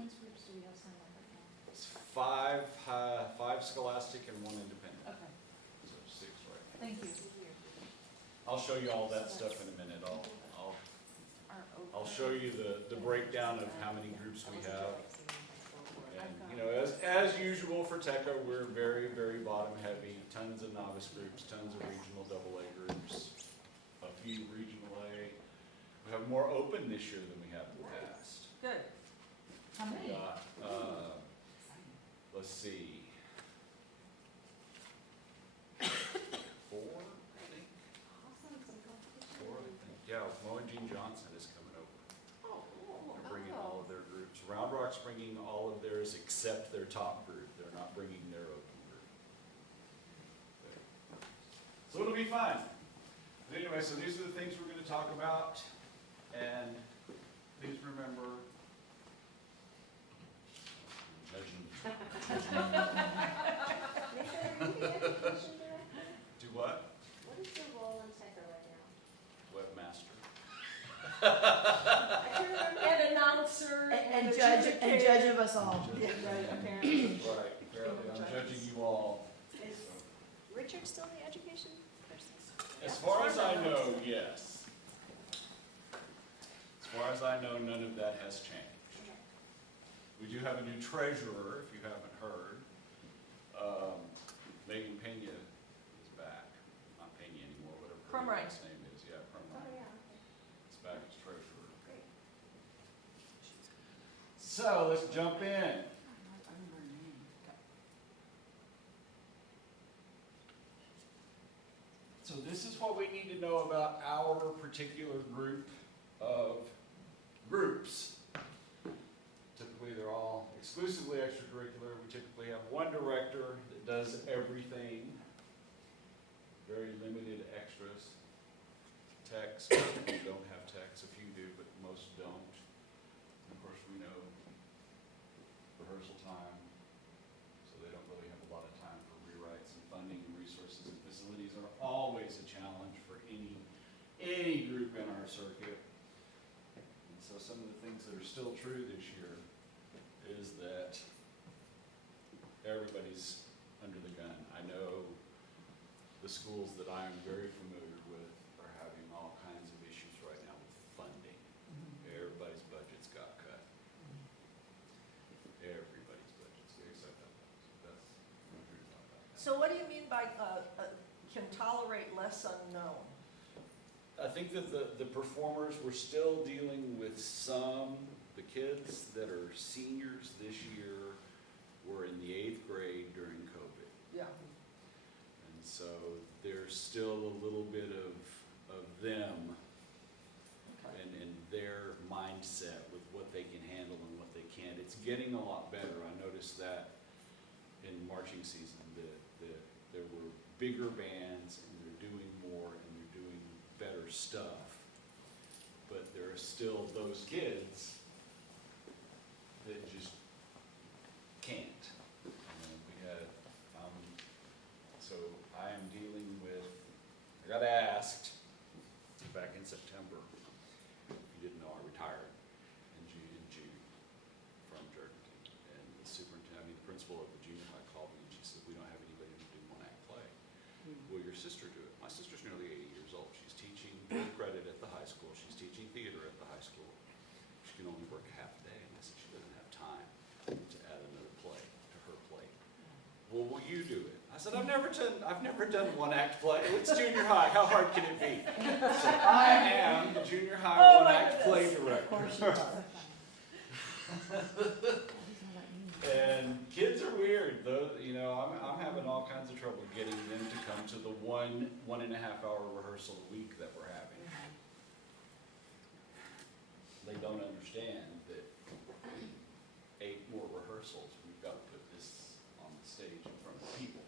dance groups do we have signed up right now? It's five scholastic and one independent. Okay, So 6 right now. thank you. I'll show you all that stuff in a minute. I'll show you the breakdown of how many groups we have. And, you know, as usual for TECA, we're very, very bottom heavy. Tons of novice groups, tons of regional AA groups, a few regional A. We have more open this year than we have in the past. Good. How We many? got, let's see. 4, I think. Four, I think. Yeah, Mo and Jean Johnson is coming over. Oh, cool. They're bringing all of their groups. Round Rock's bringing all of theirs except their top group. They're not bringing their open group. So it'll be fun. But anyway, so these are the things we're going to talk about. And please remember, do what? What is your role in TECA right now? Webmaster. I can remember. And announcer. And judge of us all. Yeah, right, apparently. Right, apparently I'm judging you all. Is Richard still the education person? As far as I know, yes. As far as I know, none of that has changed. We do have a new treasurer, if you haven't heard. Megan Pena is back. Not Pena anymore, whatever her Crumrine. last name is. Yeah, Oh, Crumrine. yeah, okay. Is back as treasurer. Great. So let's jump in. So this is what we need to know about our particular group of groups. Typically, they're all exclusively extracurricular. We typically have one director that does everything. Very limited extras. Techs, we don't have techs. A few do, but most don't. And of course, we know rehearsal time, so they don't really have a lot of time for rewrites, and funding and resources and facilities are always a challenge for any group in our circuit. And so some of the things that are still true this year is that everybody's under the gun. I know the schools that I'm very familiar with are having all kinds of issues right now with funding. Everybody's budgets got cut. Everybody's budgets, except that's I'm not about that. So what do you mean by, can tolerate less unknown? I think that the performers, we're still dealing with the kids that are seniors this year were in the 8th grade during COVID. Yeah. And so there's still a little bit of them Okay. and their mindset with what they can handle and what they can't. It's getting a lot better. I noticed that in marching season that there were bigger bands and they're doing more and they're doing better stuff. But there are still those kids that just can't. We had, so I am dealing with, I got asked back in September, if you didn't know, I retired in June from Jerkington. And the principal of the junior high called me and she said, we don't have anybody to do one-act play. Will your sister do it? My sister's nearly 80 years old. She's teaching full credit at the high school. She's teaching theater at the high school. She can only work half a day. And I said, she doesn't have time to add another play to her plate. Well, will you do it? I said, I've never done one-act play. It's junior high. How hard can it be? So I am the junior high Oh, my one-act play goodness. director. And kids are weird, though. You know, I'm having all kinds of trouble getting them to come to the 1.5 hour rehearsal a week that we're having. They don't understand that 8 more rehearsals, we've got to put this on the stage in front of people.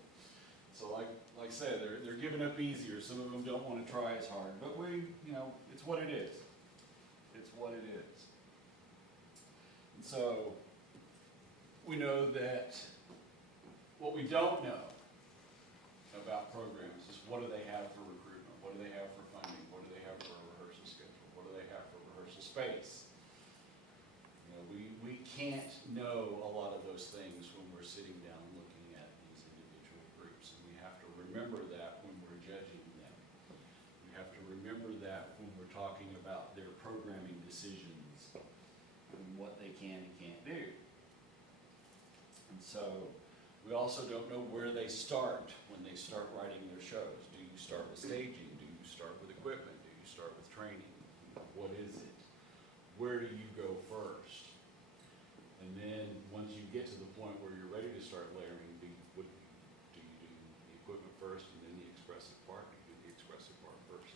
So like I said, they're giving up easier. Some of them don't want to try as hard, but it's what it is. It's what it is. And so we know that what we don't know about programs is what do they have for recruitment, what do they have for funding, what do they have for a rehearsal schedule, what do they have for rehearsal space. You know, we can't So we also don't know where they start when they start writing their shows. Do you start with staging? Do you start with equipment? Do you start with training? What is it? Where do you go first? And then, once you get to the point where you're ready to start layering, do you do the equipment first and then the expressive part? Do you do the expressive part first,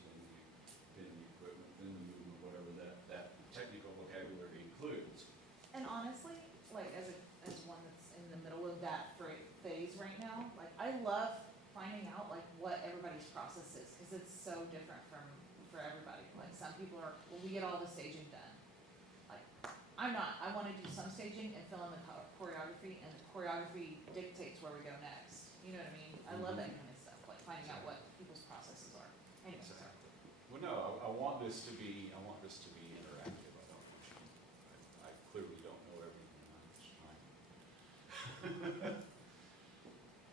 then the equipment, then the movement, whatever that technical vocabulary includes? And honestly, like as one that's in the middle of that phase right now, like I love finding out like what everybody's process is, cause it's so different for everybody. Like some people are, well, we get all the staging done. Like, I'm not, I wanna do some staging and fill in the choreography, and the choreography dictates where we go next. You know what I mean? I love that kind of stuff, like finding out what people's processes are. Anyways. Well, no, I want this to be interactive. I don't want you, I clearly don't know everything. I'm just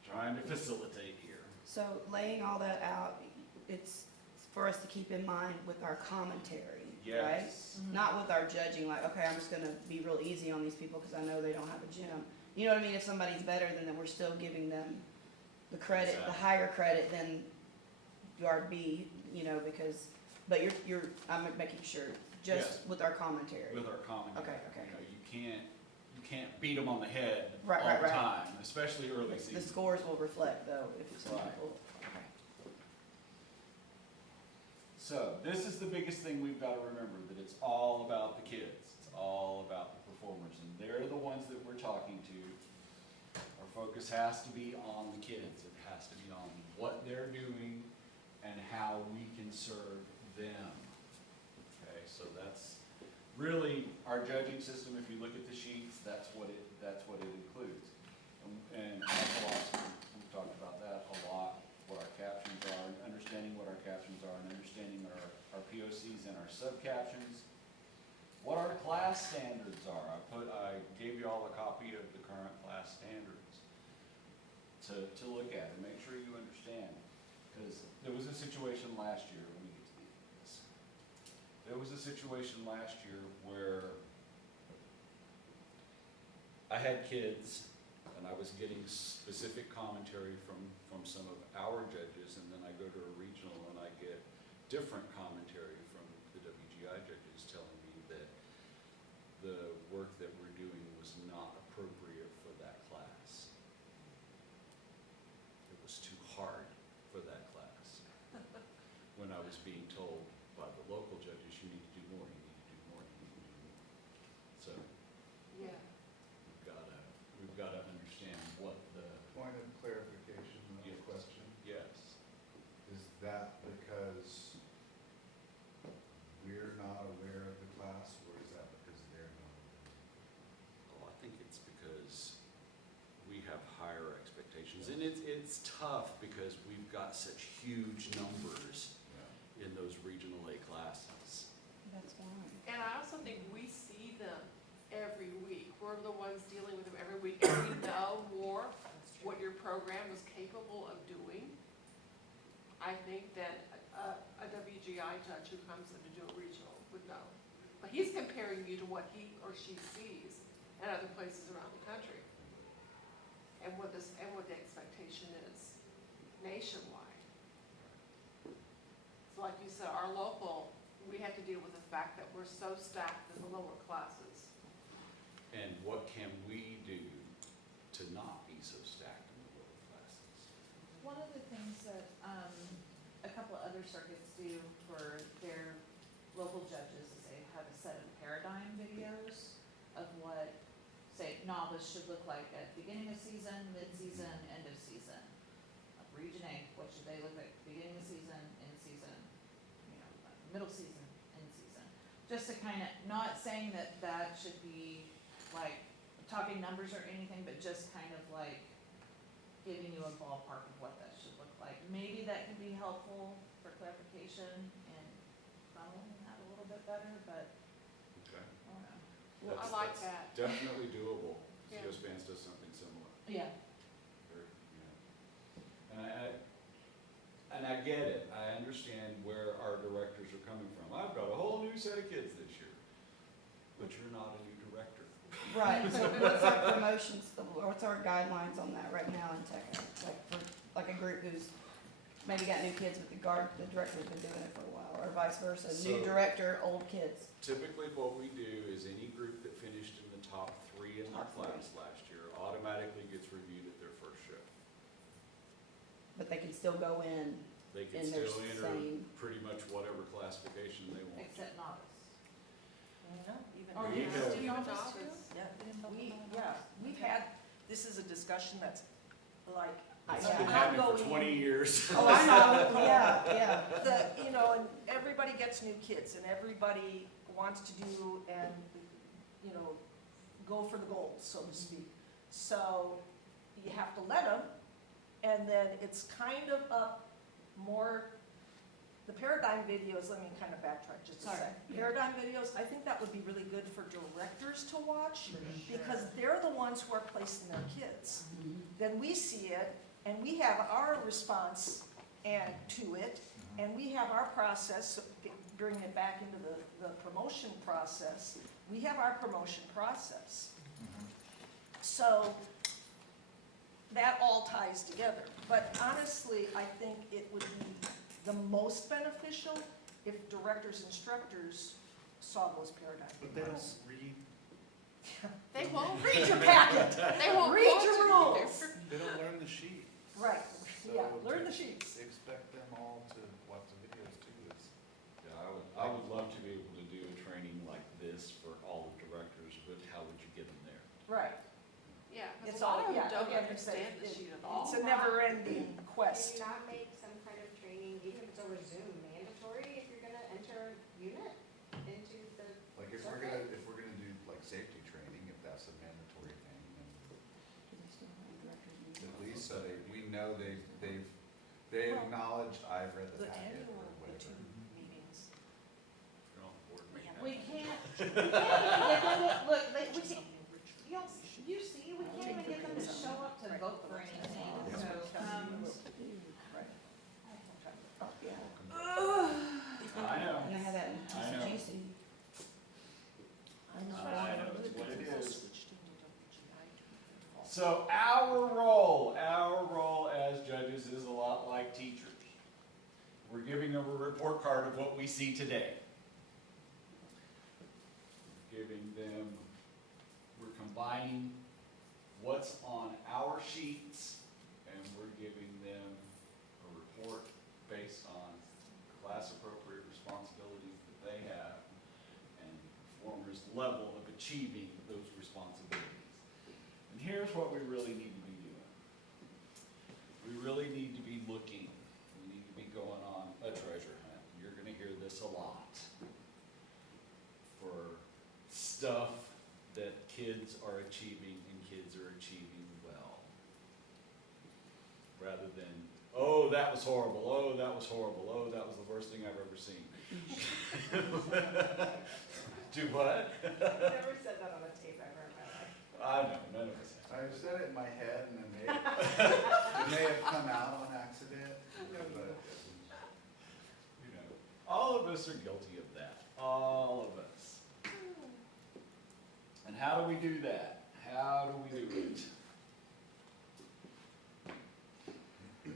trying to facilitate here. So laying all that out, it's for us to keep in mind with our commentary, right? Yes. Mhm. Not with our judging, like, okay, I'm just gonna be real easy on these people because I know they don't have a gym. You know what I mean? If somebody's better, then we're still giving them the credit, the Exactly. higher credit than Yard B, you know, because, but I'm making sure, just Yes. with our commentary. With our commentary. Okay, okay. You know, you can't beat them on the head Right, all right, the right. time, especially early The season. scores will reflect though, if some Right. people, okay. So, this is the biggest thing we've got to remember, that it's all about the kids. It's all about the performers, and they're the ones that we're talking to. Our focus has to be on the kids. It has to be on what they're doing and how we can serve them. Okay, so that's really our judging system. If you look at the sheets, that's what it includes. And our philosophy, we've talked about that a lot, what our captions are, and understanding what our captions are, and understanding our POCs and our sub-captions. What our class standards are. I gave you all a copy of the current class standards to look at and make sure you understand. Because there was a situation last year, let me get to this. There was a situation last year where I had kids and I was getting specific commentary from some of our judges, and then I go to a regional and I get different commentary from the WGI judges telling me that the work that we're doing was not appropriate for that class. It was too hard for that class. When I was being told by the local judges, you need to do more, you need to do more, you need to do more. So Yeah. we've gotta understand what the, Point of clarification on the Yes. question, yes. is that because we're not aware of the class, or is that because they're not aware? Well, I think it's because we have higher expectations, and it's tough because we've got such huge numbers Yeah. in those regional A classes. That's fine. And I also think we see them every week. We're the ones dealing with them every week, and we know more what your program is capable of doing. I think that a WGI judge who comes in to do a regional would know. But he's comparing you to what he or she sees at other places around the country. And what the expectation is nationwide. So like you said, our local, we have to deal with the fact that we're so stacked in the lower classes. And what can we do to not be so stacked in the lower classes? One of the things that, a couple of other circuits do for their local judges is they have a set of paradigm videos of what, say, novice should look like at beginning of season, mid-season, end of season. Region A, what should they look like beginning of season, end season, you know, middle season, end season. Just to kind of, not saying that that should be like talking numbers or anything, but just kind of like giving you a ballpark of what that should look like. Maybe that can be helpful for clarification and funneling that a little bit better, but Okay. I don't know. Well, I That's- like that's that. Definitely doable. Yeah. CS Bands does something similar. Yeah. Very, and I get it. I understand where our directors are coming from. I've got a whole new set of kids this year. But you're not a new director. Right, so what's our promotions, what's our guidelines on that right now in Tech? Like for, like a group who's maybe got new kids, but the director's been doing it for a while, or vice versa, new So- director, old kids. Typically, what we do is any group that finished in the top 3 in their Top three. class last year automatically gets reviewed at their first shift. But they can still go in They can in their still enter same, pretty much whatever classification they want. Except novice. No, even. Oh, We you have- do Even novice novice. too? Yeah, They didn't bump them all yeah, novice? we've Okay. had, this is a discussion that's like, It's Yeah. been happening for ongoing. 20 years. oh, I know, yeah. The, you know, and everybody gets new kids and everybody wants to do and, you know, go for the gold, so to speak. So you have to let them, and then it's kind of up more, the paradigm videos, let me kind of backtrack just a Sorry. sec. Paradigm videos, I think that would be really good for directors to watch, because they're the ones who are placing their kids. Then we see it, and we have our response and to it, and we have our process, bringing it back into the promotion process, we have our promotion process. So, that all ties together. But honestly, I think it would be the most beneficial if directors, instructors saw those paradigm But they don't videos. read, They won't Read your packet, They won't read quote your you rules. either. they don't learn the sheet. Right, yeah, So learn to the sheets. Expect them all to watch the videos too is. Yeah, I would love to be able to do a training like this for all the directors, but how would you get them there? Right, Yeah, It's because a lot all- of them yeah, don't again, it's understand the it- sheet at all. it's a never-ending Can quest. you not make some kind of training, even if it's over Zoom, mandatory if you're gonna enter unit into the, Like if we're gonna do like safety training, if that's a mandatory thing, then at least so we know they Well, acknowledge I've read the The packet annual, or the two whatever. meetings. You're on the board, make that. We can't even get them, look, we can't, you see, we can't even get them to show up to vote for anything, so, Right. Welcome. I know. And I have that in I know. GC. I know, it's what it is. So our role as judges is a lot like teachers. We're giving them a report card of what we see today. We're combining what's on our sheets, and we're giving them a report based on class-appropriate responsibilities that they have and performers' level of achieving those responsibilities. And here's what we really need to be doing. We really need to be looking, we need to be going on a treasure hunt. You're gonna hear this a lot. For stuff that kids are achieving and kids are achieving well. Rather than, oh, that was horrible, oh, that was horrible, oh, that was the worst thing I've ever seen. Do what? never said that on a tape ever in my life. I know, none of us have. I said it in my head and it may have come out on accident, but You know, all of us are guilty of that, all of us. And how do we do that? How do we do it? We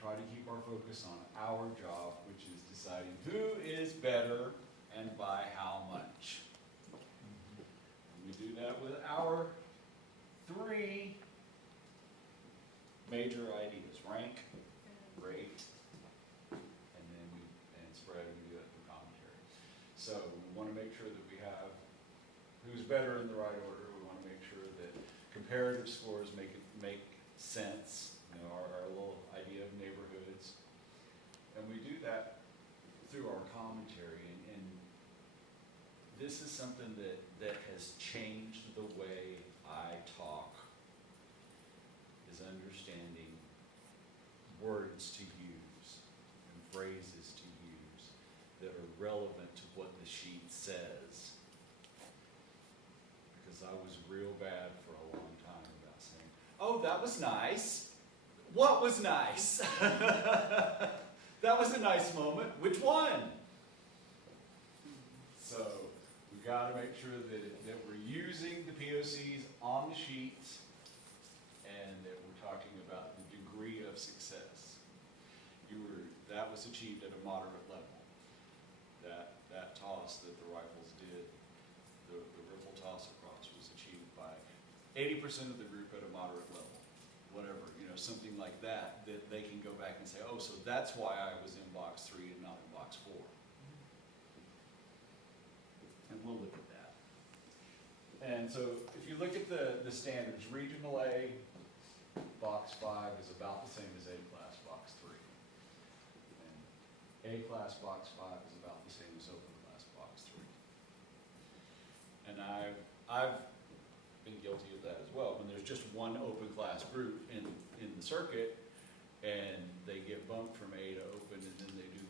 try to keep our focus on our job, which is deciding who is better and by how much. And we do that with our 3 major ideas: rank, rate, and then spread, and we do it through commentary. So we want to make sure that we have who's better in the right order. We want to make sure that comparative scores make sense, you know, our little idea of neighborhoods. And we do that through our commentary, and this is something that has changed the way I talk, is understanding words to use and phrases to use that are relevant to what the sheet says. Because I was real bad for a long time about saying, oh, that was nice. What was nice? That was a nice moment. Which one? So we got to make sure that we're using using the POCs on the sheets, and that we're talking about the degree of success. That was achieved at a moderate level. That toss that the rifles did, the rifle toss across was achieved by 80% of the group at a moderate level. Whatever, something like that they can go back and say, oh, so that's why I was in box 3 and not in box 4. And we'll look at that. And so if you look at the standards, Regional A, box 5 is about the same as A class, box 3. And A class, box 5 is about the same as open class, box 3. And I've been guilty of that as well. When there's just one open class group in the circuit, and they get bumped from A to open, and then they do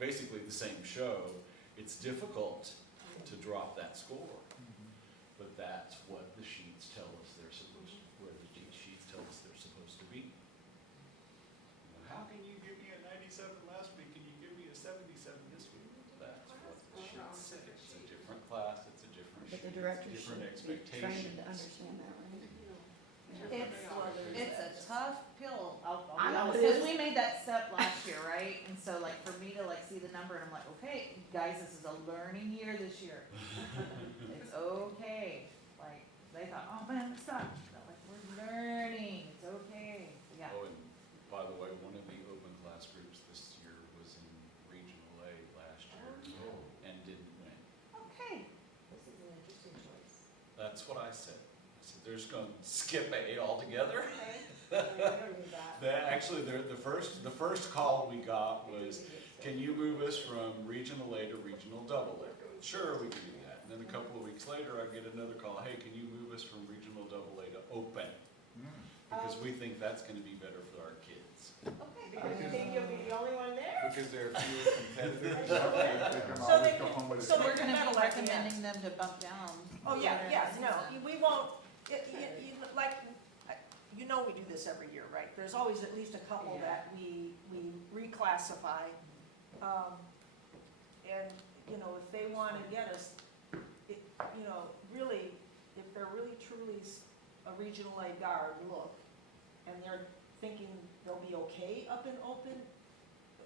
basically the same show, it's difficult to drop that score. But that's what the sheets tell us they're supposed to, where the sheets tell us they're supposed to be. How can you give me a 97 last week and you give me a 77 this week? That's what the sheets say. It's a different class, it's a different But sheet, the director it's should different be trained expectations. to understand that, right? It's a tough pill, I'll I be know honest, it because is. we made that step last year, right? And so like for me to like see the number and I'm like, okay, guys, this is a learning year this year. It's okay, like, they thought, oh man, it's not, like, we're learning, it's okay, yeah. Oh, and by the way, one of the open class groups this year was in Regional A last year and didn't win. Okay, This is an interesting choice. That's what I said. I said, they're just gonna skip A altogether. Okay, I don't need that. Actually, the first call we got was, can you move us from Regional A to Regional Double A? Sure, we can do that. And then a couple of weeks later, I get another call, hey, can you move us from Regional Double A to Open? Because we think that's gonna be better for our kids. Okay, because you think you'll be the only one there? Because there are fewer competitors, So they can So always they go can- home with a so We're they gonna can be metal like that. recommending them to bump down. Oh, yeah, later in yeah, the no, season. we won't, like, we do this every year, right? There's always at least a couple Yeah. that we reclassify. And, if they wanna get us, really, if they're really truly a Regional A guard look, and they're thinking they'll be okay up in open,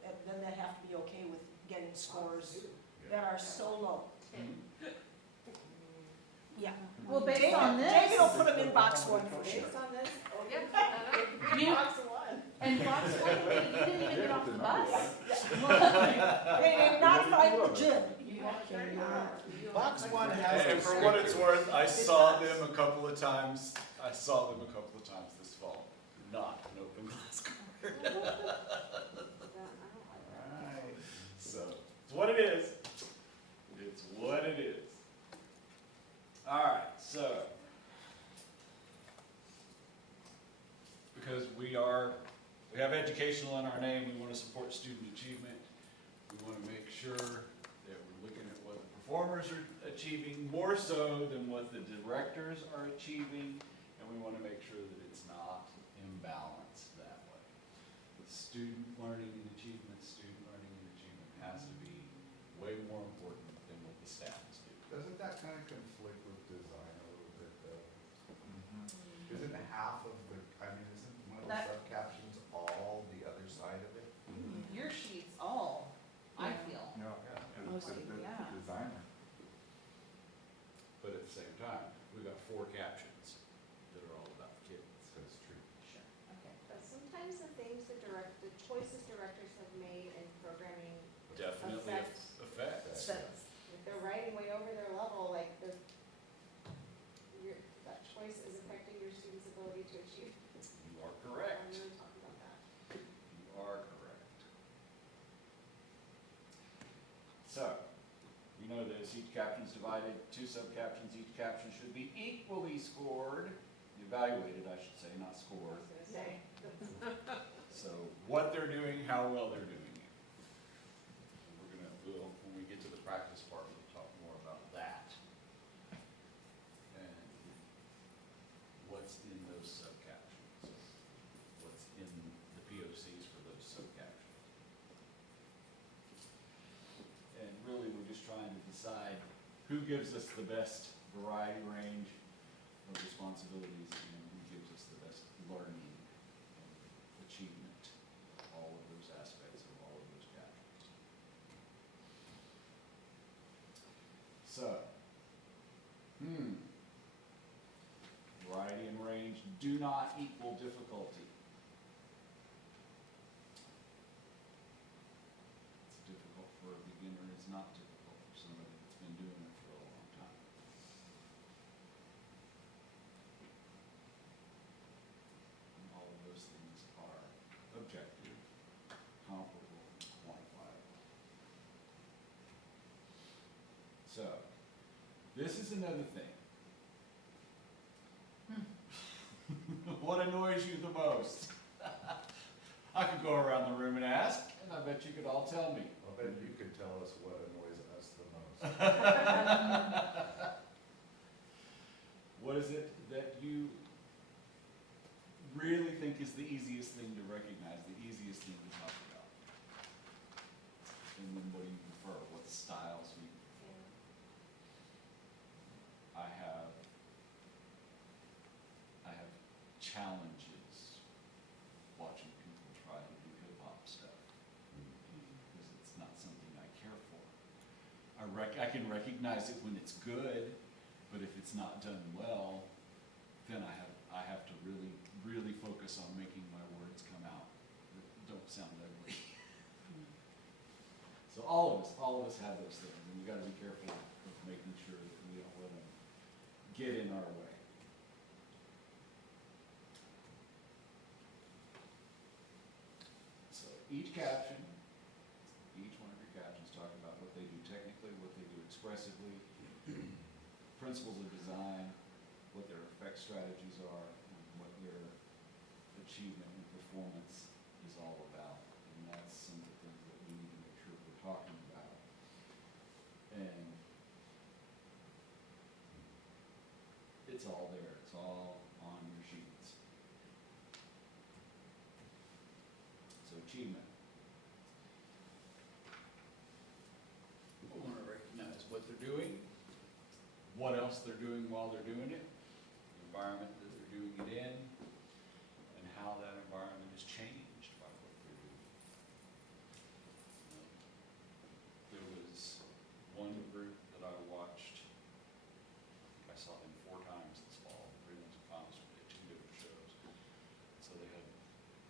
and then they have to be okay with getting scores that are so low. Yeah. Well, based David- on this. David will put them in box 1 for sure. Based on this, Yeah. You- box one. And Box 1, you didn't even get off the bus. They did not fight the gym. You have to turn it on. Box 1 has. And for what it's worth, I saw them a couple of times this fall, not an open class guard. Right. So, it's what it is. It's what it is. All right, so. Because we have educational in our name, we want to support student achievement. We want to make sure that we're looking at what the performers are achieving, more so than what the directors are achieving. And we want to make sure that it's not imbalanced that way. Student learning and achievement has to be way more important than what the staff is doing. Doesn't that kind of conflict with design a little bit though? Isn't half of isn't one of the That- subcaptions all the other side of it? Your sheets all, I Yeah. feel. No, Mostly, yeah. designer. But at the same time, we've got 4 captions that are all about the kids. That's true. Sure, okay. But sometimes the things the choices directors have made in programming, Definitely affects. That's, if they're writing way over their level, like that choice is affecting your student's ability to achieve. You are correct. I'm really talking about that. You are correct. So, you know this, each caption's divided, 2 subcaptions, each caption should be equally scored, evaluated, I should say, not I scored. was gonna say. So, what they're doing, how well they're doing it. When we get to the practice part, we'll talk more about that. And what's in those subcaptions, what's in the POCs for those subcaptions. And really, we're just trying to decide who gives us the best variety range of responsibilities, and who gives us the best learning and achievement, all of those aspects of all of those captions. So, variety and range do not equal difficulty. It's difficult for a beginner, it's not difficult for somebody that's been doing it for a long time. And all of those things are objective, comparable, quantifiable. So, this is another thing. What annoys you the most? I could go around the room and ask, and I bet you could all tell me. I bet you could tell us what annoys us the most. What is it that you really think is the easiest thing to recognize, the easiest thing to talk about? And then what do you prefer? What styles do you prefer? I have challenges watching people try to do hip-hop stuff, because it's not something I care for. I can recognize it when it's good, but if it's not done well, then I have to really, really focus on making my words come out that don't sound ugly. So all of us have those things, and we've got to be careful of making sure that we don't let them get in our way. So each caption, each one of your captions talk about what they do technically, what they do expressively, principles of design, what their effect strategies are, and what their achievement and performance is all about. And that's some of the things that we need to make sure we're talking about. And it's all there, it's all on your sheets. So achievement. People want to recognize what they're doing, what else they're doing while they're doing it, the environment that they're doing it in, and how that environment is changed by what they're doing. There was one group that I watched, I saw them 4 times this fall, prelims and finals, we did 2 different shows. So they had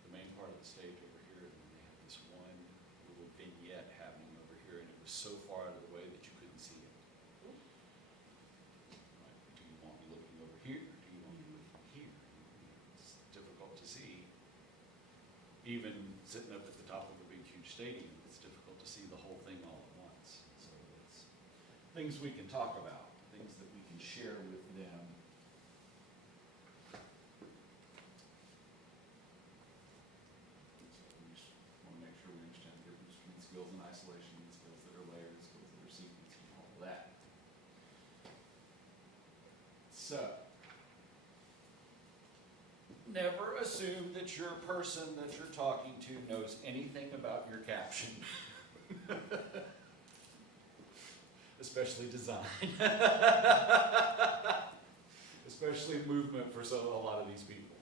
the main part of the stage over here, and then they had this one little vignette happening over here, and it was so far out of the way that you couldn't see it. Like, do you want me looking over here, or do you want me looking here? It's difficult to see. Even sitting up at the top of a big, huge stadium, it's difficult to see the whole thing all at once. So it's things we can talk about, things that we can share with them. So we just want to make sure we understand the difference between skills in isolation and skills that are layered, skills that are sequenced, and all of that. So, never assume that your person that you're talking to knows anything about your caption. Especially design. Especially movement for a lot of these people.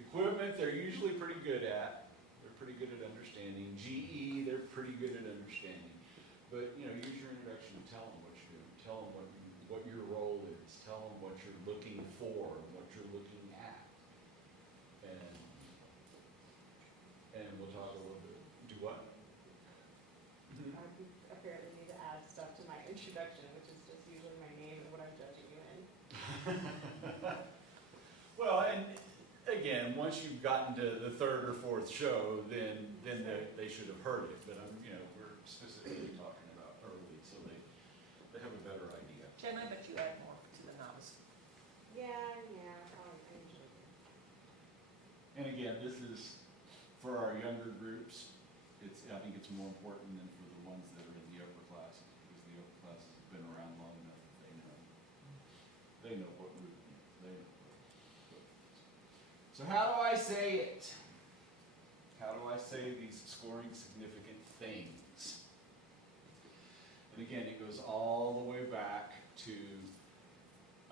Equipment, they're usually pretty good at. They're pretty good at understanding. GE, they're pretty good at understanding. But, use your introduction and tell them what you're doing. Tell them what your role is. Tell them what you're looking for and what you're looking at. And we'll talk a little bit. Do what? I apparently need to add stuff to my introduction, which is just usually my name and what I'm judging you in. Well, and again, once you've gotten to the 3rd or 4th show, then they should have heard it. But we're specifically talking about early, so they have a better idea. Jen, I bet you add more to the novice. Yeah, probably, I usually do. And again, this is for our younger groups. I think it's more important than for the ones that are in the upper classes, because the upper classes have been around long enough that they know what root means. They know what it is. So how do I say it? How do I say these scoring significant things? And again, it goes all the way back to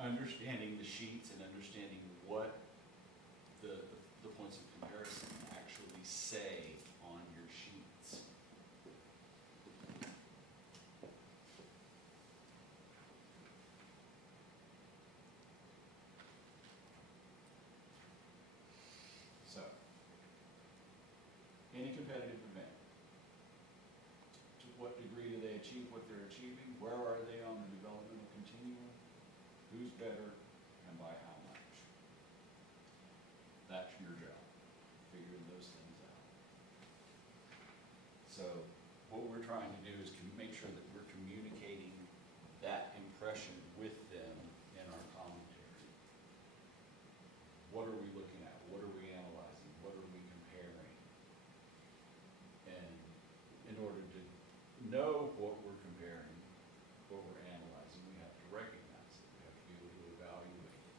understanding the sheets and understanding what the points of comparison actually say on your sheets. So, any competitive event, to what degree do they achieve what they're achieving? Where are they on the developmental continuum? Who's better and by how much? That's your job, figuring those things out. So what we're trying to do is make sure that we're communicating that impression with them in our commentary. What are we looking at? What are we analyzing? What are we comparing? And in order to know what we're comparing, what we're analyzing, we have to recognize it. We have to be able to evaluate it.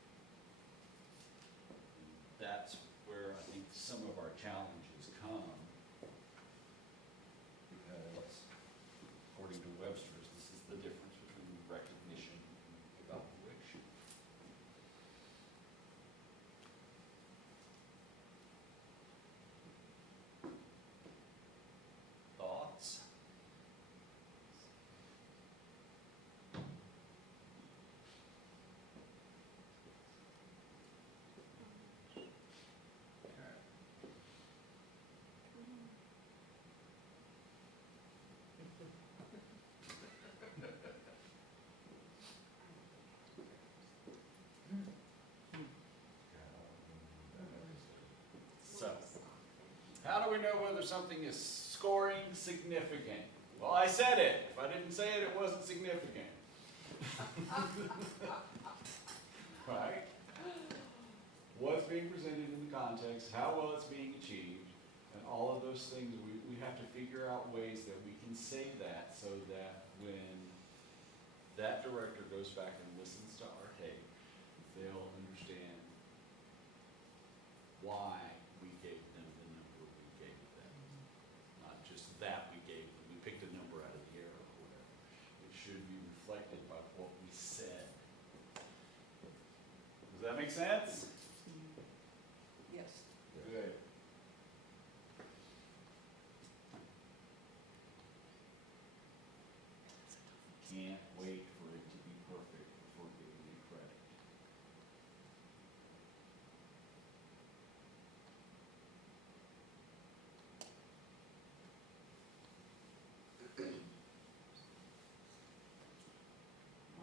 And that's where I think some of our challenges come. Because according to Webster's, this is the difference between recognition and evaluation. Thoughts? Okay. So, how do we know whether something is scoring significant? Well, I said it. If I didn't say it, it wasn't significant. Right? What's being presented in the context, how well it's being achieved, and all of those things, we have to figure out ways that we can say that so that when that director goes back and listens to our tape, they'll understand why we gave them the number we gave them. Not just that we gave them, we picked a number out of the air or whatever. It should be reflected by what we said. Does that make sense? Yes. Good. Can't wait for it to be perfect before giving it credit.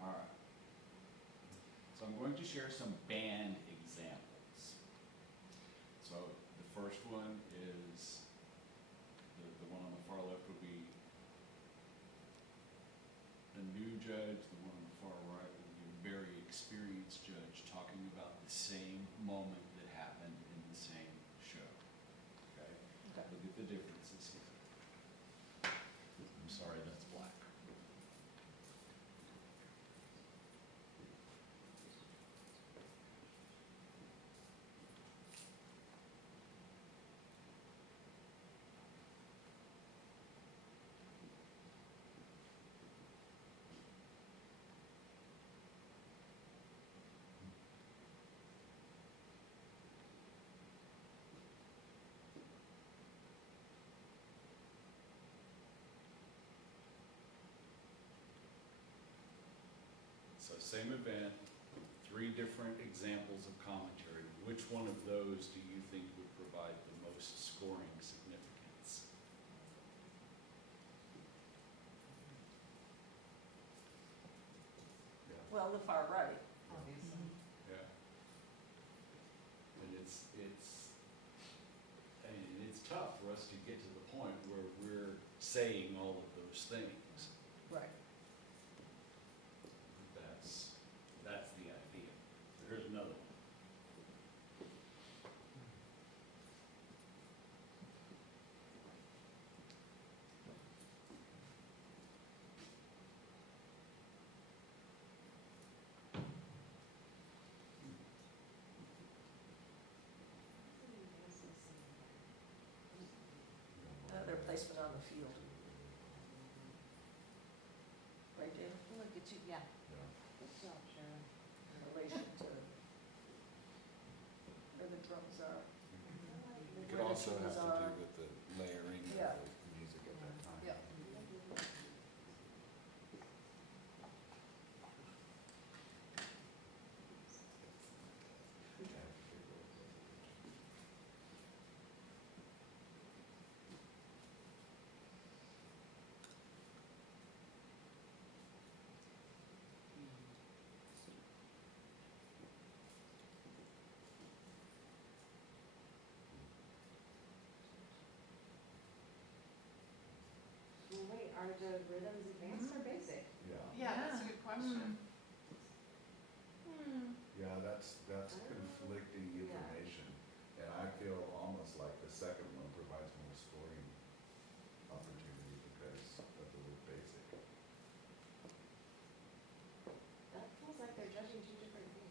All right. So I'm going to share some band examples. So the first one is, the one on the far left would be a new judge, the one on the far right would be a very experienced judge talking about the same moment that happened in the same show. Okay? Okay. Look at the differences here. I'm sorry, that's black. So same event, 3 different examples of commentary. Which one of those do you think would provide the most scoring significance? Well, the far right. Obviously. Yeah. And it's tough for us to get to the point where we're saying all of those things. Right. That's the idea. Here's another one. Their placement on the field. Right, David? Look at you, yeah. Good job, Sharon. relation to where the drums are. It could Where the also have tunes to are. do with the layering Yeah. of the music at that time. Yeah. Well, wait, are the rhythms advanced or basic? Yeah, Yeah, that's a good question. yeah, that's Oh. conflicting Yeah. information, and I feel almost like the second one provides more scoring opportunity because of the word basic. That feels like they're judging two different things.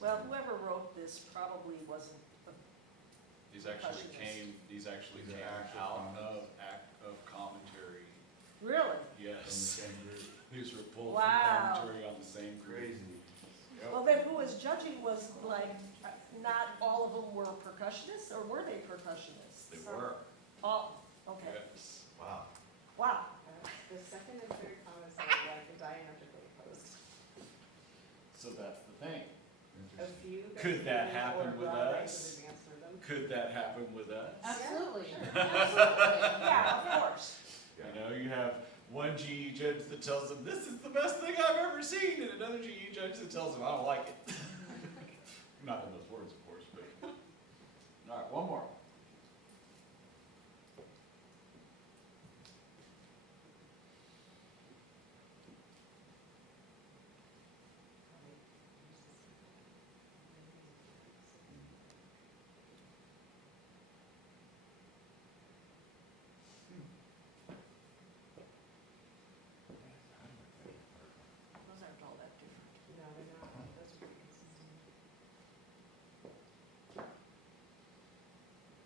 Well, whoever wrote this probably wasn't, These actually Percussionist. these actually These are came actual out comments? of commentary. really? From the Yes, same group. these were pulled from Wow. commentary on the same group. Crazy. Well, then who was judging was like, not all of them were percussionists, or were they percussionists? They were, Oh, okay, yes. Wow. wow. The second and third comments are like diametrically opposed. So that's the thing. A Interesting. few. Could that basic happen or with broad range us? of advanced rhythm. Could that happen with us? Absolutely. sure. Absolutely. Yeah, of course. You know, you have one GE judge that tells them, this is the best thing I've ever seen, and another GE judge that tells them, I don't like it. Not in those words, of course, but. All right, one more. Those aren't all that different. No, they're not. Those are pretty consistent.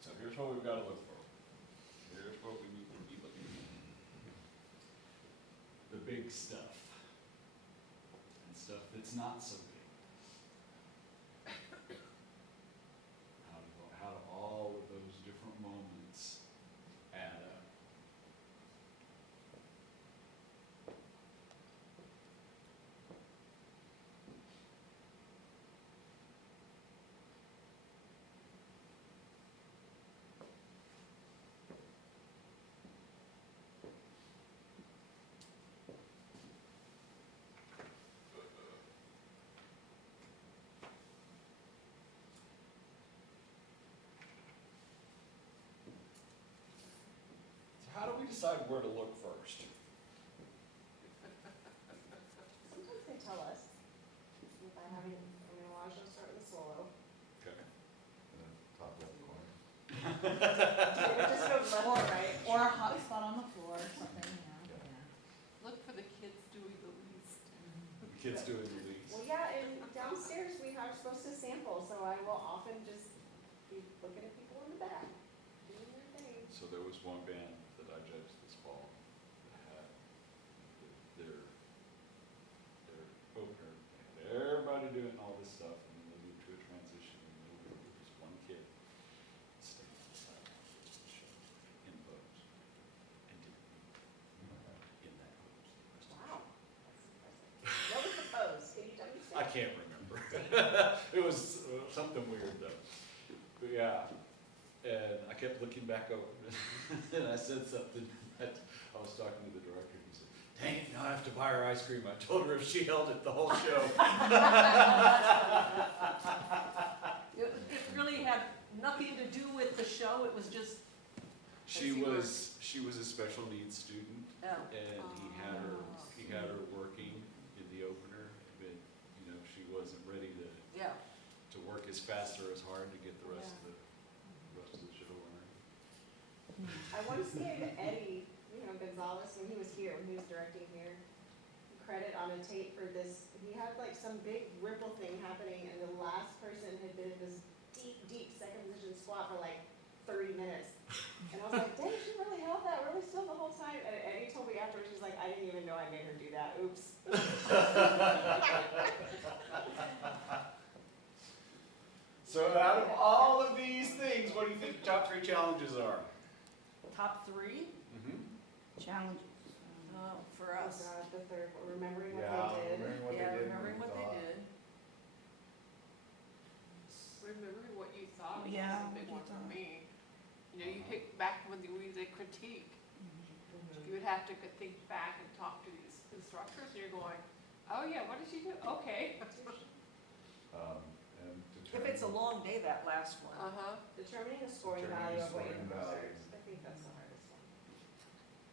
So here's what we've got to look for. Here's what we need to be looking for. The big stuff. And stuff that's not so big. How do all of those different moments add up? So how do we decide where to look first? Sometimes they tell us, by having, Elijah start with solo. Okay. In the top left corner. It would just go left, right? Or a hot spot on the floor or something, Yeah. Look for the kids doing the least. The kids doing the least. Well, yeah, and downstairs we are supposed to sample, so I will often just be looking at people in the back, doing their thing. So there was one band that I judged this fall that had their opener, they had everybody doing all this stuff, and then they moved to a transition, and there was one kid staying on the sideline just to show in pose, and didn't move in that pose the rest of the Wow, show. that's impressive. What was the pose? Can you demonstrate? I can't remember. It was something weird though. But yeah, and I kept looking back over, and I said something that, I was talking to the director, he said, dang it, now I have to buy her ice cream. I told her if she held it the whole show. It really had nothing to do with the show, it was just, She was a special needs student, oh, and he had her working in the opener, but, you know, she wasn't ready yeah. to work as fast or as hard to get the rest of the show learned. I once gave Eddie, Gonzalez, when he was here, when he was directing here, credit on a tape for this. He had like some big ripple thing happening, and the last person had did this deep second position squat for like 30 minutes. And I was like, dang, she really held that really still the whole time. And Eddie told me afterwards, she's like, I didn't even know I made her do that, oops. So out of all of these things, what do you think the top 3 challenges are? Top 3, Mm-hmm. Challenges. for Oh us. God, the third one, remembering what Yeah, they did. remembering what they Yeah, did. remembering what they did. Remembering what you thought was Yeah, a big what you one for thought. me. You know, you pick back when we did critique, you would have to think back and talk to these instructors, and you're going, oh yeah, what did she do? Okay. And If it's a determine- long day, that last one. Uh-huh. Determining the scoring Determining value of what you scoring observed, value. I think that's the hardest one.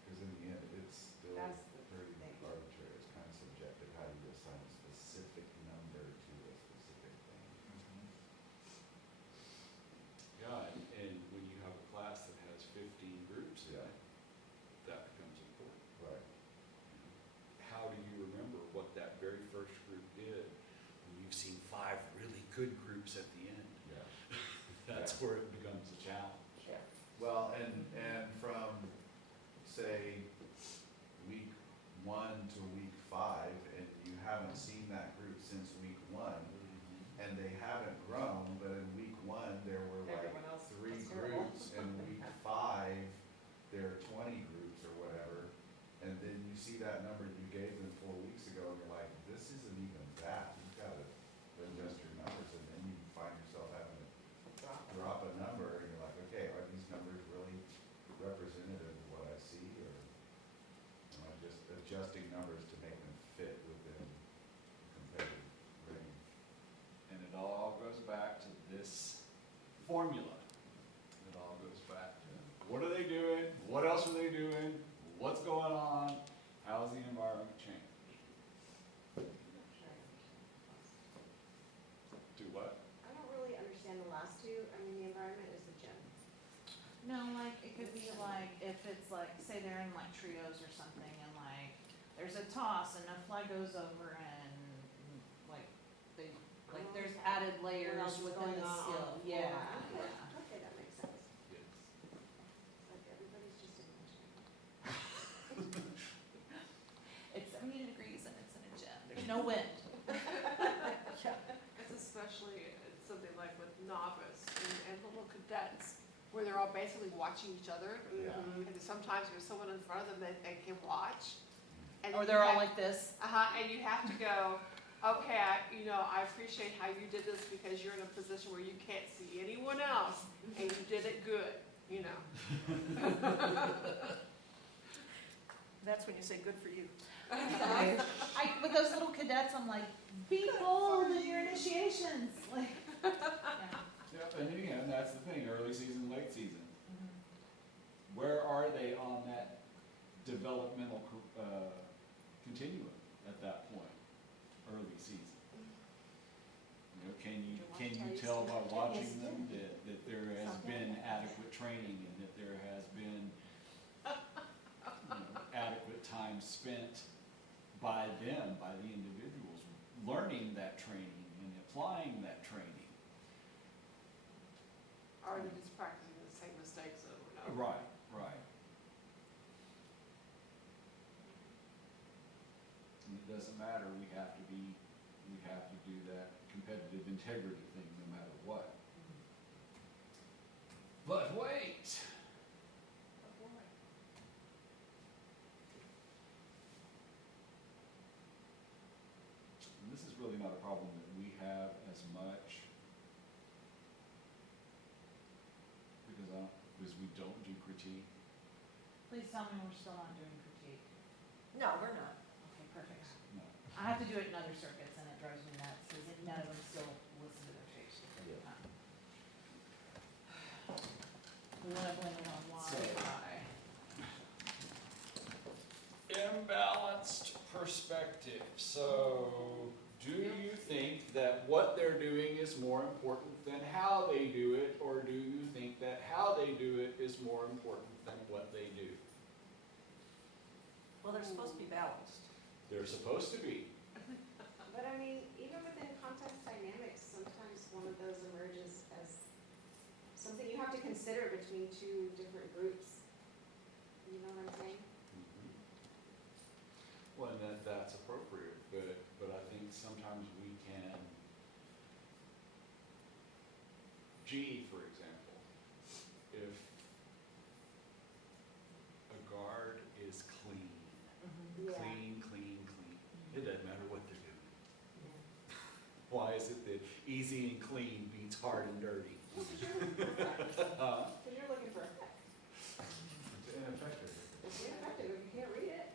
Cause in the end, it's still That's the pretty thing. arbitrary, it's kind of subjective how you assign a specific number to a specific thing. Yeah, and when you have a class that has 15 groups in Yeah. it, that becomes important. Right. How do you remember what that very first group did when you've seen 5 really good groups at the end? Yeah. That's where it becomes a challenge. Well, and from, say, week 1 to week 5, and you haven't seen that group since week 1, and they haven't grown, but in week 1, there were like Everyone else 3 was terrible. groups, and week 5, there are 20 groups or whatever, and then you see that number you gave them 4 weeks ago, and you're like, this isn't even that, you've gotta adjust your numbers, and then you find yourself having to drop a number, and you're like, okay, are these numbers really representative of what I see, or am I just adjusting numbers to make them fit within competitive range? And it all goes back to this formula. It all goes back to, what are they doing? What else are they doing? What's going on? How's the environment changed? Do what? I don't really understand the last two, I mean, the environment is the gym. No, like, it could be like, if it's like, say they're in like trios or something, and like, there's a toss and a flag goes over and, like, they, like, there's added layers else is within going the on skill, the yeah, floor. yeah. Okay, that makes sense. Yes. It's like everybody's just in the gym. It's 70 degrees and it's in a gym, there's no wind. It's especially something like with novice and little cadets, where they're all basically watching each other. Yeah. And sometimes there's someone in front of them that they can watch. And Or you they're all have- like this. And you have to go, okay, I appreciate how you did this because you're in a position where you can't see anyone else, and you did it good, you know. That's when you say, good for you. With those little cadets, I'm like, be bold in your initiations, like. Yeah. Yep, and again, that's the thing, early season, late season. Mhm. Where are they on that developmental continuum at that point, early season? You know, can you tell by watching them that there has been adequate training and that there has been, adequate time spent by them, by the individuals, learning that training and applying that training? Or they're just practicing the same mistakes over and over. Right, right. And it doesn't matter, we have to do that competitive integrity thing no matter what. But wait. And this is really not a problem that we have as much because we don't do critique. Please tell me we're still not doing critique. No, we're not. Okay, perfect. No. I have to do it in other circuits and it drives me nuts, because none of them still listen to their tapes. We wanna blame it on Wi-Fi. Imbalanced perspective. So, do you think that what they're doing is more important than how they do it, or do you think that how they do it is more important than what they do? Well, they're supposed to be balanced. They're supposed to be. But I mean, even within context dynamics, sometimes one of those emerges as something you have to consider between two different groups. You know what I'm saying? G, for example, if a guard is clean, Yeah. clean, it doesn't matter what they're doing. Why is it that easy and clean beats hard and dirty? Because you're looking for effect. Huh? Because you're looking for effect. It's ineffective. It's ineffective if you can't read it.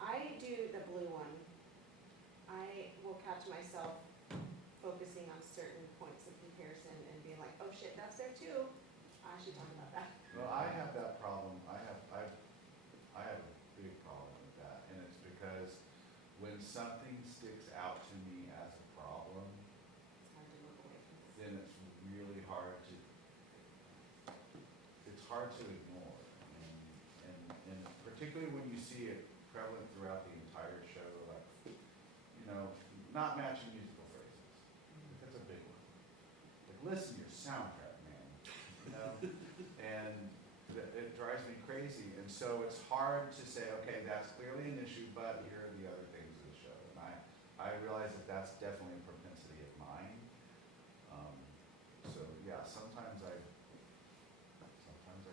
I do the blue one. I will catch myself focusing on certain points of comparison and being like, oh shit, that's there too. I should talk about that. Well, I have that problem, I have a big problem with that, and it's because when something sticks out to me as a problem, It's hard to look away from this. then it's really hard to, ignore. And particularly when you see it prevalent throughout the entire show, like, not matching musical phrases. That's a big one. Like, listen to your soundtrack, man, And it drives me crazy, and so it's hard to say, okay, that's clearly an issue, but here are the other things of the show. And I realize that that's definitely a propensity of mine. So, yeah, sometimes I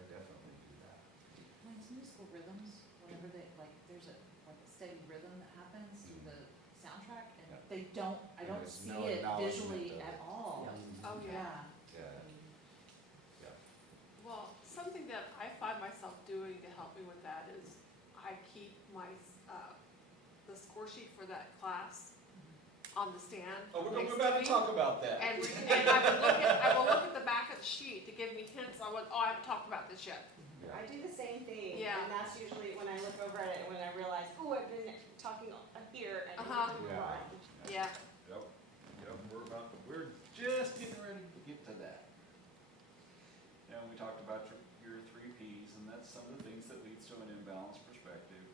definitely do that. Mine's musical rhythms, whenever they, like, there's a steady rhythm that happens through the soundtrack, and Yeah. they don't, I don't There's see no it acknowledgement visually of at it. all. Oh, yeah. Yeah. Well, something that I find myself doing to help me with that is I keep my, the score sheet for that class on the stand. Oh, we're next about to me. talk about that. And I will look at the back of the sheet to give me hints on what, I haven't talked about this yet. Yeah. I do the same thing. Yeah. And that's usually when I look over at it and when I realize, oh, I've been talking here and Uh-huh. Yeah. Yeah. Yep, we're just getting ready to get to that. And we talked about your 3 Ps, and that's some of the things that leads to an imbalanced perspective.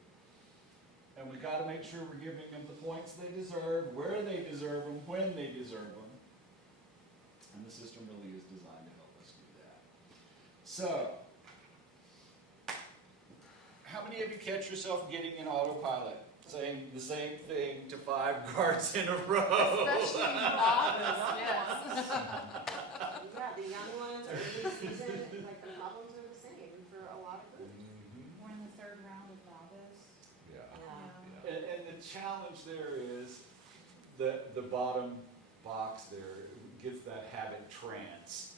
And we gotta make sure we're giving them the points they deserve, where they deserve them, when they deserve them. And the system really is designed to help us do that. So, how many of you catch yourself getting in autopilot, saying the same thing to 5 guards in a row? Especially novice, yes. Yeah, the young ones or early season, like the problems are the same for a lot of groups. Mhm. We're in the third round of novice. Yeah. Yeah. And the challenge there is the bottom box there gets that habit trance.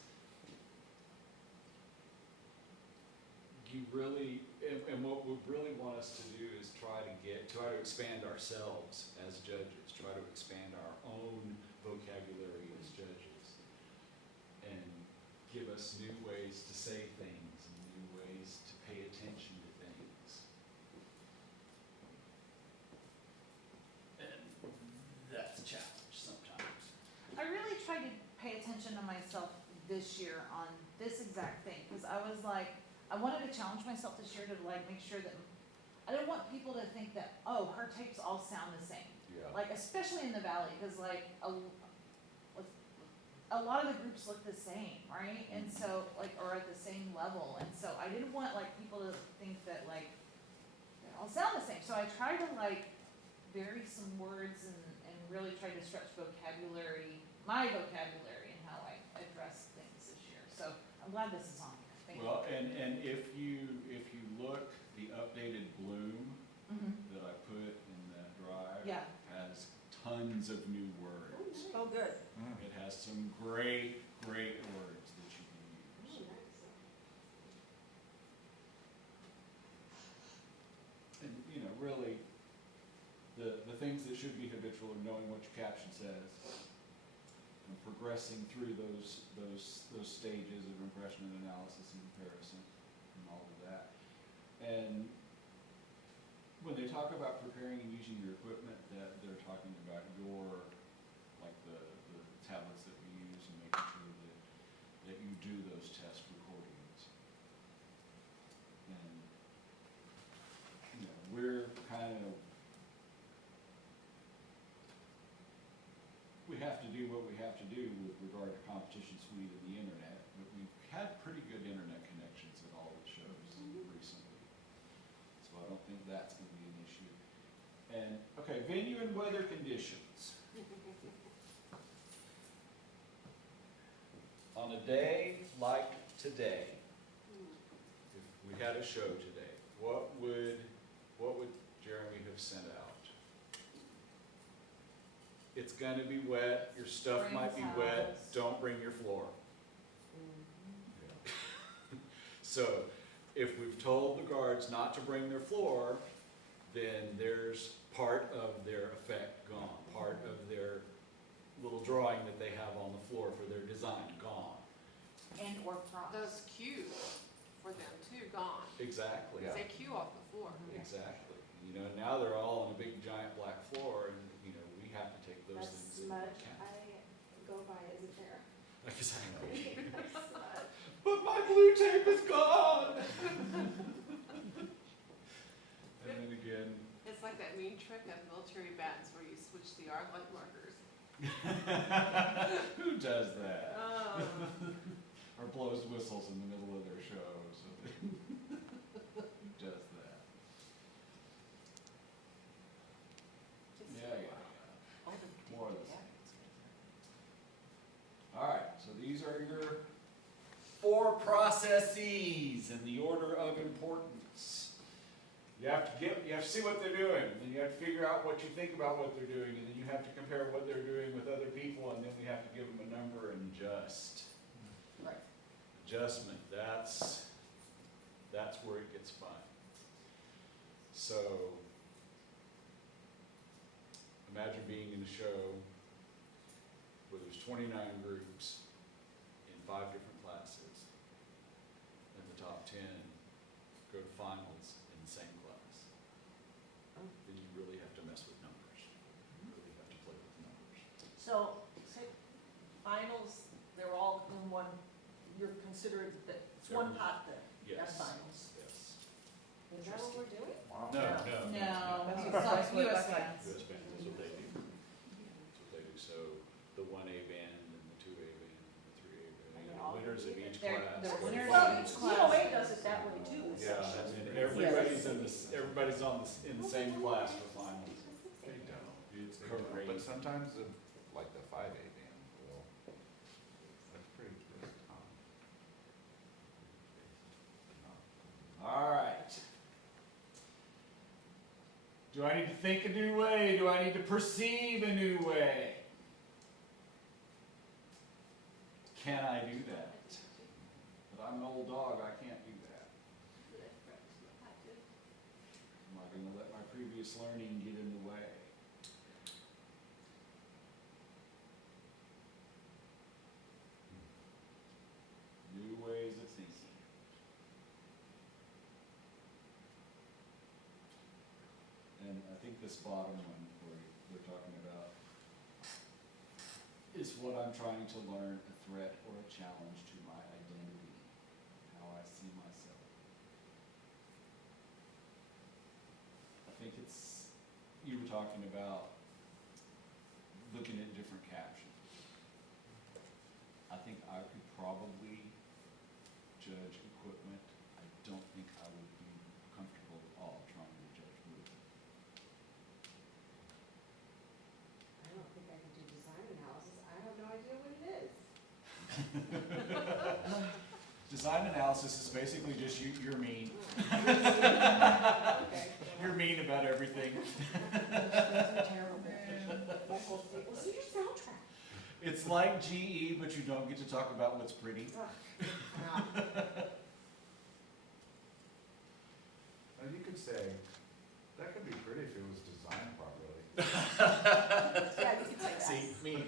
You really, and what we really want us to do is try to expand ourselves as judges, try to expand our own vocabulary as judges, and give us new ways to say things and new ways to pay attention to things. And that's a challenge sometimes. I really tried to pay attention to myself this year on this exact thing, because I was like, I wanted to challenge myself this year to like make sure that, I didn't want people to think that, oh, her tapes all sound the same. Yeah. Like, especially in the valley, because like, a lot of the groups look the same, right? And so, like, or at the same level, and so I didn't want like people to think that like, they all sound the same, so I tried to like vary some words and really try to stretch my vocabulary and how I address things this year, so I'm glad this is on here, thank you. Well, and if you look, the updated Bloom Mhm. that I put in that drive Yeah, has tons of new words. Oh, good. It has some great words that you can use. Oh, nice. And, really, the things that should be habitual are knowing what your caption says, and progressing through those stages of impression and analysis and comparison and all of that. And when they talk about preparing and using your equipment, that they're talking about like the tablets that we use and making sure that you do those test recordings. And, we're we have to do what we have to do with regard to Competition Suite and the internet, but we've had pretty good internet connections at all the shows recently. So I don't think that's gonna be an issue. And, okay, venue and weather conditions. on a day like today, if we had a show today, what would Jeremy have sent out? It's gonna be wet, your stuff Bring might be wet, towels. don't bring your floor. So, if we've told the guards not to bring their floor, then there's part of their effect gone, part of their little drawing that they have on the floor for their design gone. And or props. Those cues for them too, gone. Exactly, Because they cue off the floor. exactly. You know, now they're all on a big giant black floor and, you know, we have to take those That things into smudge account. I go by isn't there. Exactly. Smudge. But my blue tape is gone! And then again, It's like that mean trick of military bands where you switch the arc light markers. Who does that? Oh. Or blows whistles in the middle of their shows. Who does that? Yeah. More of the same. All right, so these are your 4 processes in the order of importance. You have to see what they're doing, and then you have to figure out what you think about what they're doing, and then you have to compare what they're doing with other people, and then we have to give them a number and adjust. Right. Adjustment, that's where it gets fun. So, imagine being in a show where there's 29 groups in 5 different classes, and the top 10 go to finals in the same class. Then you really have to mess with numbers. You really have to play with numbers. So, say, finals, they're all in one, you're considered, that it's one pot then, Yes. that's finals. Yes. Is that what we're doing? No. No, That's it's what not that's what US that's like. bands. US band, that's what they do. That's what they do. So the 1A band and the 2A band and the 3A band, And and they're the all winners of each They're- class. they're go to winners of finals. each Well, COA does it that way too. Yeah, and then everybody's in the same class for finals. They don't. It's They don't. crazy. But sometimes, like the 5A band will, that's pretty good. All right. Do I need to think a new way? Do I need to perceive a new way? Can I do that? But I'm an old dog, I can't do that. Am I gonna let my previous learning get in the way? New ways of thinking. And I think this bottom one, where they're talking about, is what I'm trying to learn, a threat or a challenge to my identity, how I see myself. I think it's, you were talking about looking at different captions. I think I could probably judge equipment. I don't think I would be comfortable at all trying to judge movement. I don't think I can do design analysis. I have no idea what it is. Design analysis is basically just you're mean. Okay. You're mean about everything. Terrible. Well, see your soundtrack. It's like GE, but you don't get to talk about what's pretty. Wow. And you could say, that could be pretty if it was designed properly. Yeah, you can say that. See, me.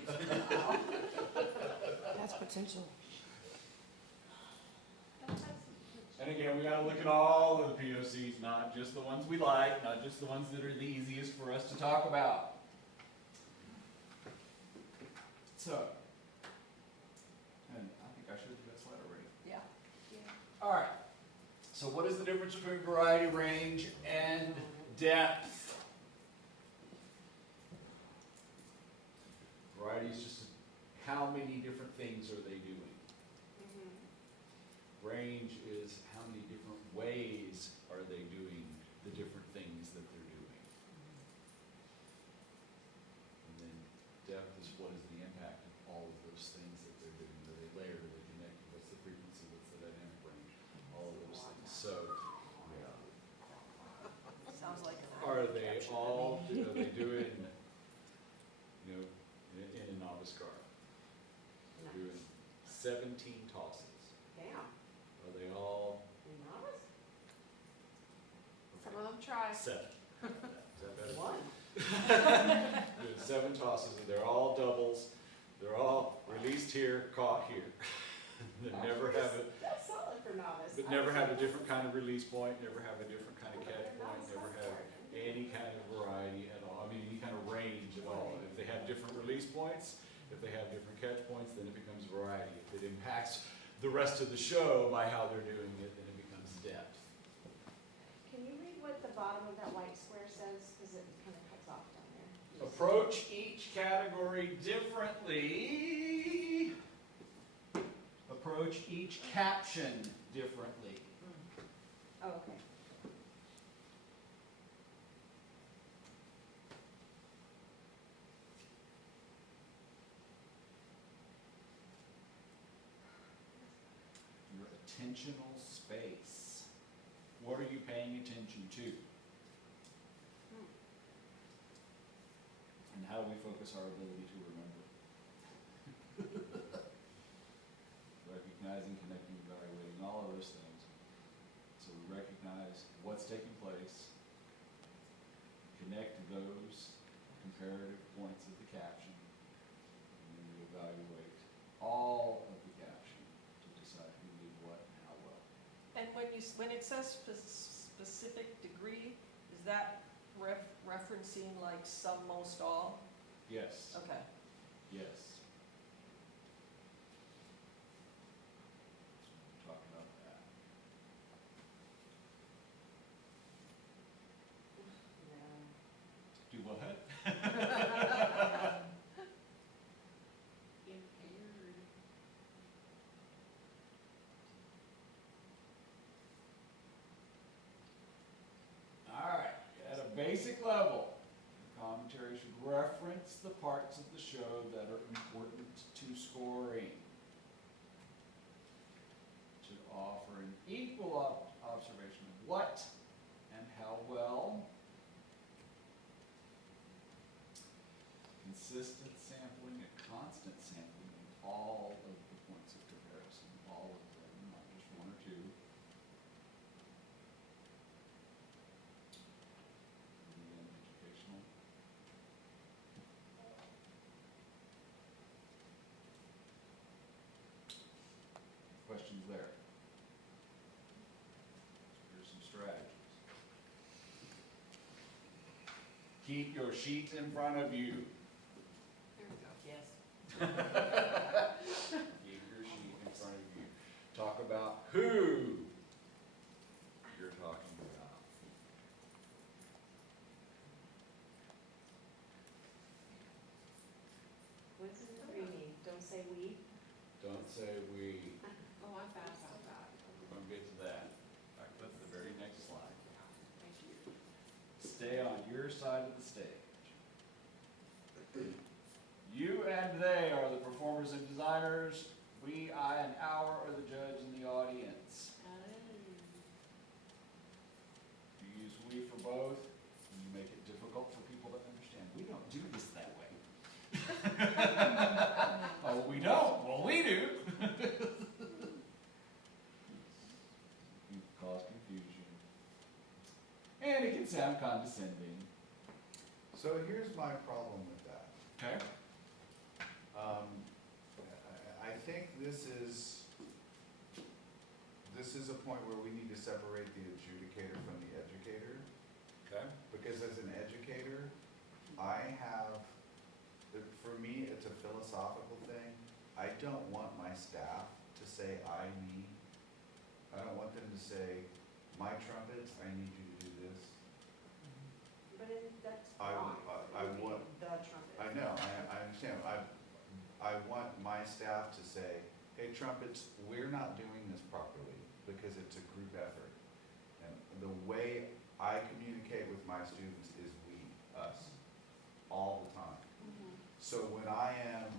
That's potential. And again, we gotta look at all of the POCs, not just the ones we like, not just the ones that are the easiest for us to talk about. So, and I think I showed you that slide already. Yeah. All right, so what is the difference between variety, range, and depth? Variety is just how many different things are they doing. Range is how many different ways are they doing the different things that they're doing. And then depth is what is the impact of all of those things that they're doing. Are they layered? Are they 17 tosses. Damn. Are they all In novice? Some of them try. 7? Is that better? One. There's 7 tosses, and they're all doubles. They're all released here, caught here. They never have a, That's solid for novice. but never have a different kind of release point, never have a different kind of catch point, never have any kind of variety at all. I mean, any kind of range at all. If they have different release points, if they have different catch points, then it becomes variety. If it impacts the rest of the show by how they're doing it, then it becomes depth. Can you read what the bottom of that white square says? Because it kind of cuts off down there. Approach each category differently. Approach each caption differently. Oh, okay. Your attentional space. What are you paying attention to? And how do we focus our ability to remember? Recognizing, connecting, evaluating, all of those things. So we recognize what's taking place, connect those comparative points of the caption, and then we evaluate all of the caption to decide who did what and how well. And when it says specific degree, is that referencing like some, most, all? Yes, Okay. yes. Talk about that. No. Do what? Impaired. Alright, at a basic level, the commentary should reference the parts of the show that are important to scoring. Should offer an equal observation of what and how well. Consistent sampling, a constant sampling of all of the points of comparison, all of them, not just one or two. And again, educational. Questions there? Here's some strategies. Keep your sheet in front of you. There we go. Yes. Keep your sheet in front of you. Talk about who you're talking about. What's in the mean? Don't say we. Don't say we. Oh, I'm fast about that. We're gonna get to that. In fact, that's the very next slide. Thank you. Stay on your side of the stage. You and they are the performers and designers. We, I, and our are the judge and the audience. You use we for both, and you make it difficult for people to understand. We don't do this that way. Oh, we don't? Well, we do. You cause confusion. And it can sound condescending. So here's my problem with that. Okay? I think this is a point where we need to separate the adjudicator from the educator. Okay. Because as an educator, for me, it's a philosophical thing. I don't want my staff to say I, me. I don't want them to say, my trumpets, I need you to do this. But that's I wrong. I It would be want- The trumpet. I know, I understand. I want my staff to say, hey, trumpets, we're not doing this properly because it's a group effort. And the way I communicate with my students is we, us, all the time. So when I am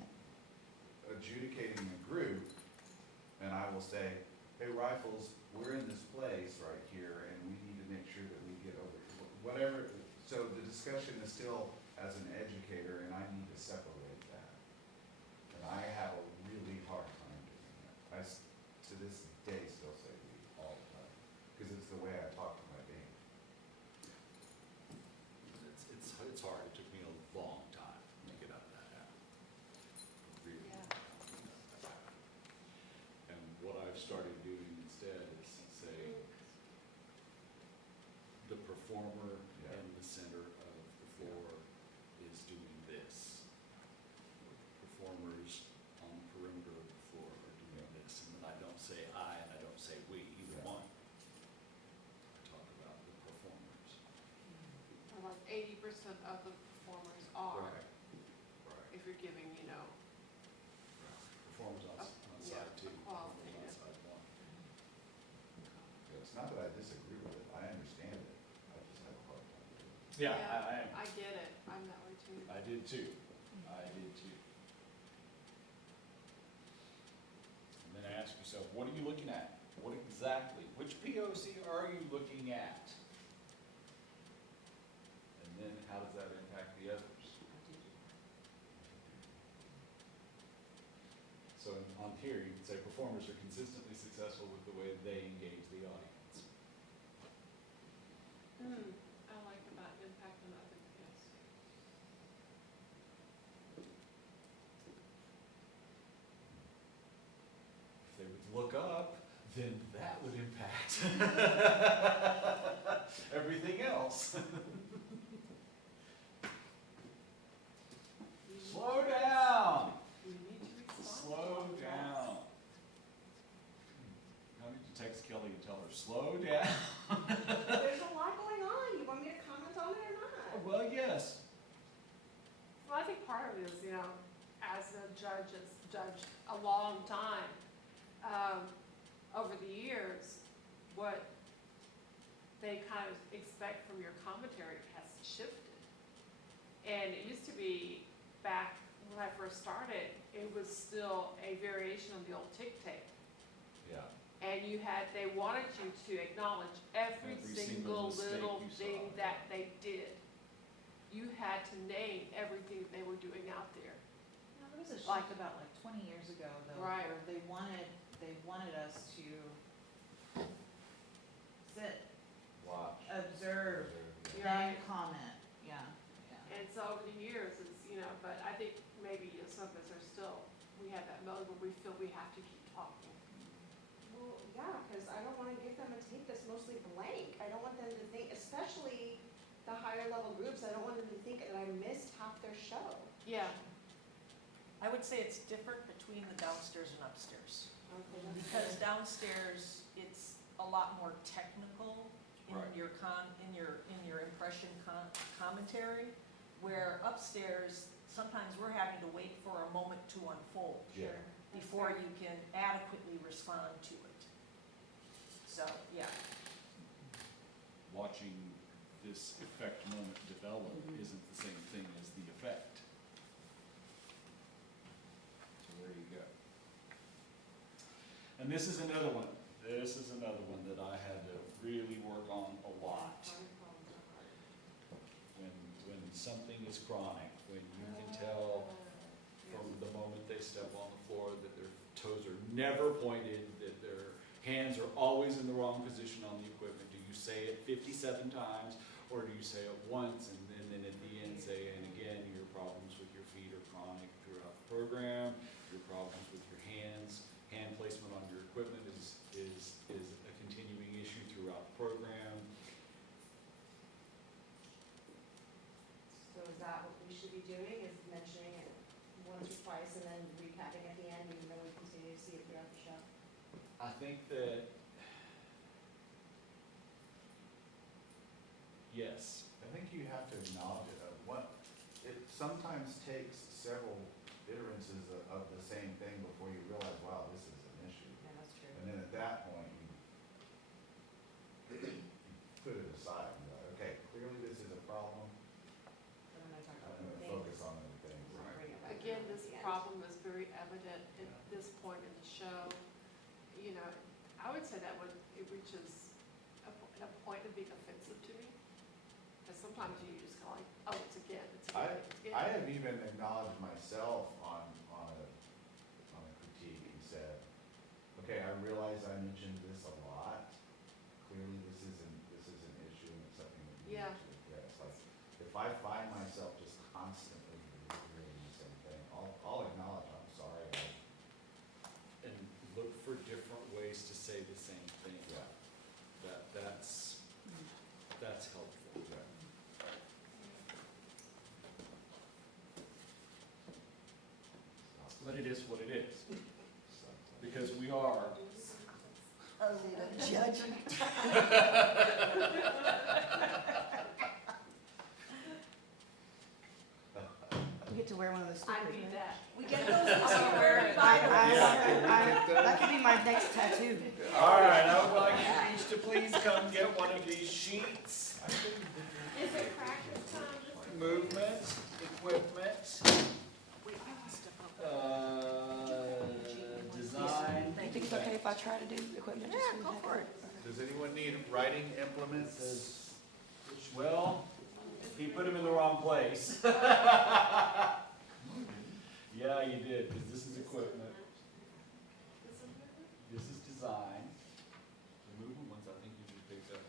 adjudicating a group, and I will say, hey, Rifles, we're in this place right here, and we need to make sure that we get over, whatever. So the discussion is still as an educator, and I need to separate that. And I have a really hard time doing performer Yeah. in the center of the floor is doing this. Performers on the perimeter of the floor are doing this, and then I don't say I and I don't say we, either Yeah. one. I talk about the performers. Or like 80% of the performers are, Right. if you're giving, you know, Performers on, Up- on yeah, side two, performers on qualitative. side one. Yeah, it's not that I disagree with it, I understand it, I just have a hard time with it. Yeah, I get it, I'm that way too. I did too. I did too. And then ask yourself, what are you looking at? What exactly, which POC are you looking at? And then how does that impact the others? So on here, you can say performers are consistently successful with the way they engage the audience. I like about impact on other kids. If they would look up, then that would impact everything else. Slow down, You need to respond. slow down. How did you text Kelly and tell her, slow down? There's a lot going on, you want me to comment on it or not? Well, yes. Well, I think part of it is, you know, as a judge, has judged a long time, over the years, what they kind of expect from your commentary has shifted. And it used to be, back when I first started, it was still a variation on the old tick tape. Yeah. And they wanted you to acknowledge every Every single single mistake little you saw, thing yeah. that they did. You had to name everything that they were doing out there. Now, there was a Like- shift about like 20 years ago though, Right. where they wanted us to sit, Watch. observe, You're then right. comment, yeah, yeah. And so over the years, it's, you know, but I think maybe some of us are still, we have that mode where we feel we have to keep talking. Well, yeah, because I don't wanna give them a tape that's mostly blank, I don't want them to think, especially the higher level groups, I don't want them to think that I missed half their show. Yeah. I would say it's different between the downstairs and upstairs. Okay, Because downstairs, it's a lot more technical in Right. your in your impression commentary, where upstairs, sometimes we're having to wait for a moment to unfold Yeah. before you can adequately respond to it. So, yeah. Watching this effect moment develop isn't the same thing as the effect. So there you go. And this is another one that I had to really work on a lot. When something is chronic, when you can tell from the moment they step on the floor that their toes are never pointed, that their hands are always in the wrong position on the equipment. Do you say it 57 times, or do you say it once and then at the end say, and again, your problems with your feet are chronic throughout the program, your problems with your hands, hand placement on your equipment is a continuing issue throughout the program. So is that what we should be doing, is mentioning it once or twice and then recapping at the end, even though we continue to see it throughout the show? I think that, yes, I think you have to acknowledge it, it sometimes takes several iterances of the same thing before you realize, wow, this is an issue. Yeah, that's true. And then at that point, you put it aside, and go, okay, clearly this is a problem, Then when I talk I'm about gonna things, focus on other things. I'll bring it back Again, around at this the end. problem is very evident at this point in the show. You know, I would say that when it reaches a point of being offensive to me, because sometimes you just go like, oh, it's again, it's again, it's again. I have even acknowledged myself on a critique and said, okay, I realize I mentioned this a lot. Clearly, this is an issue and it's something that we need Yeah. to address. Like, if I find myself just constantly reiterating the same thing, I'll acknowledge, I'm sorry. and look for different ways to say the same thing. Yeah. That's helpful. I need that. We get those this I'm gonna wear year. it. That could be my next tattoo. All right, I would like you each to please come get one of these sheets. Is it practice time? Movement, equipment, design. You think it's okay if I try to do equipment? just Yeah, the go heck for of it. Does anyone need writing implements? Well, he put them in the wrong place. Yeah, you did, because this is equipment, this is design. The movement ones, I think you just picked up.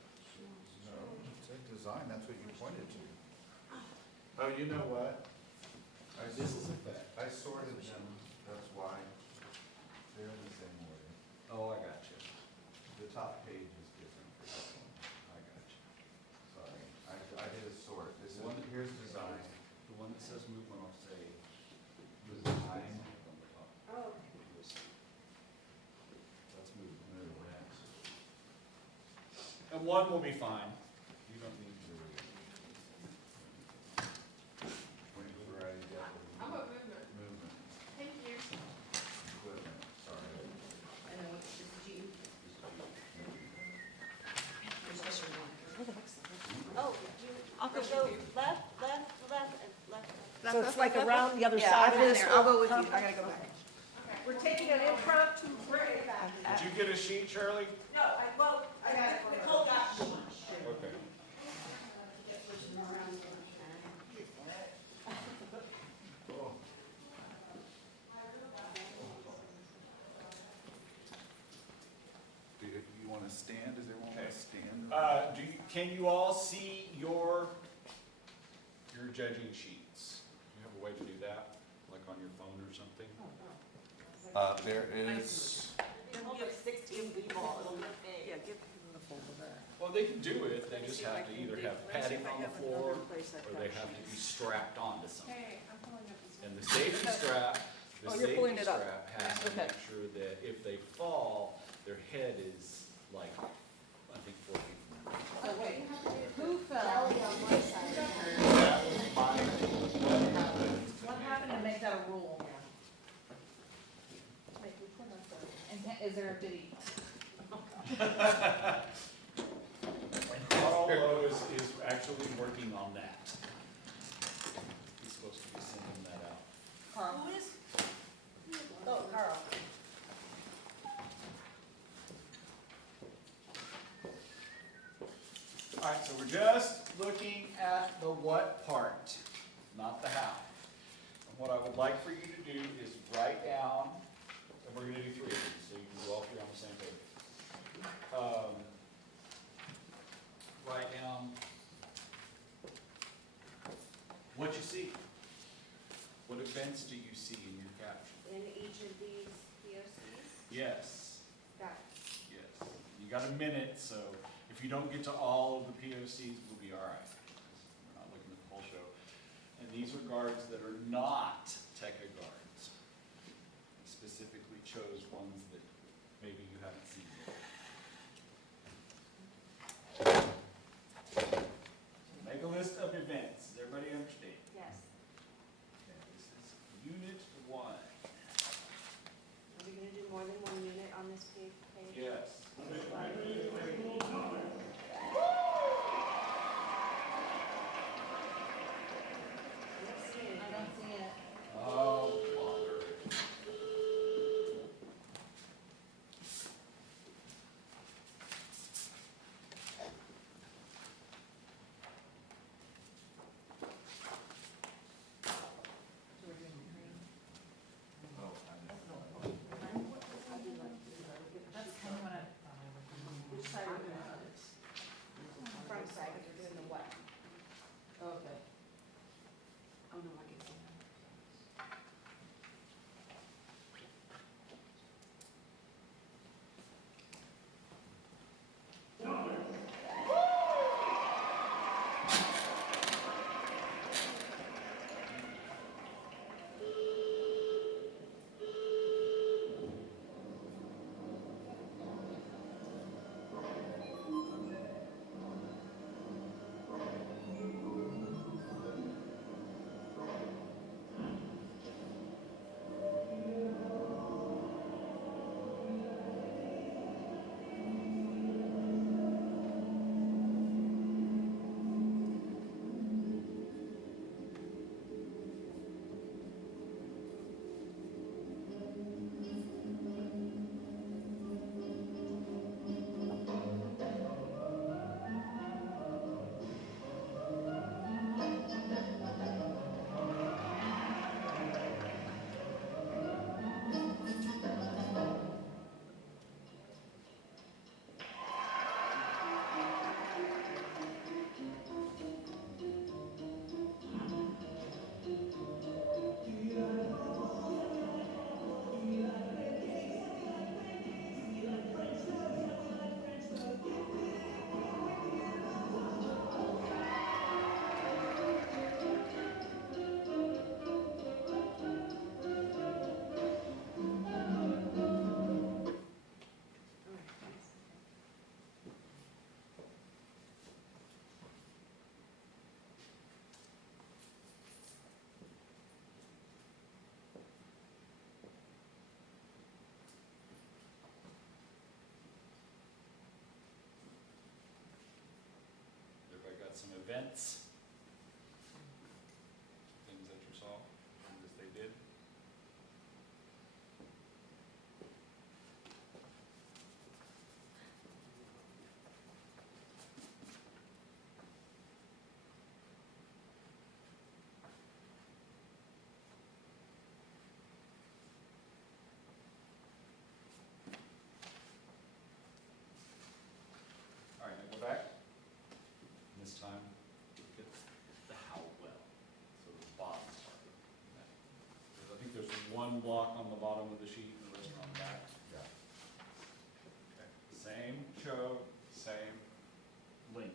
No, it said design, that's what you pointed to. Oh, you know what? This is effect. I sorted them, that's why. They're in the same order. Oh, I got you. The top page is different for that one. I got you. Sorry, I did a sort. This is, One- here's design. The one that says movement, I'll say. Design. On the top. Oh, That's movement. And one will be fine. You don't need to. When you were writing down I'm a movement. movement, Thank you. equipment, sorry. And then what's this G? Oh, I'll go so left, left, left, and left. So it's like around the other Yeah, side I've of been this. there. I'll go with you. I gotta go back. We're taking an impromptu break. Did you get a sheet, Shirley? No, I got it. Nicole got it. Okay. Do you want to stand? Does everyone want to stand? Can you all see your judging sheets? Do you have a way to do that, like on your phone or something? There is, Hold up 16 people, it'll look big. Yeah, give them the folder there. Well, they can do it, they just have to either have padding on the floor, or they have to be strapped onto something. Hey, I'm pulling up this. And the safety strap, Oh, you're pulling it up. has to Okay. make sure that if they fall, their head is like, I think 4 feet from the ground. So wait, who fell? belly on one side. that was my, what happened? What happened to make that a rule? And is there a biddy? Carl Lowe is actually working on that. He's supposed to be sending that out. Carl? Who is? Oh, Carl. All right, so we're just looking at the what part, not the how. And what I would like for you to do is write down, and we're gonna do 3 of these, so you can go all 3 on the same page. Write down what you see. What events do you see in your caption? In each of these POCs? Yes. Got it. Yes, you got a minute, so if you don't get to all of the POCs, we'll be all right. We're not looking at the whole show. And these are guards that are not TECA guards. I specifically chose ones that maybe you haven't seen yet. Make a list of events. Does everybody understand? Yes. Okay, this is unit 1. Are we gonna do more than one unit on this page? Yes. Let's see it. I don't see it. Oh, bother. events? Things that you saw, things that they did? All right, now go back. And this time, look at the how well, so the bottom part. I think there's one block on the bottom of the sheet and the rest are on the back. Yeah. Okay. Same show, same link.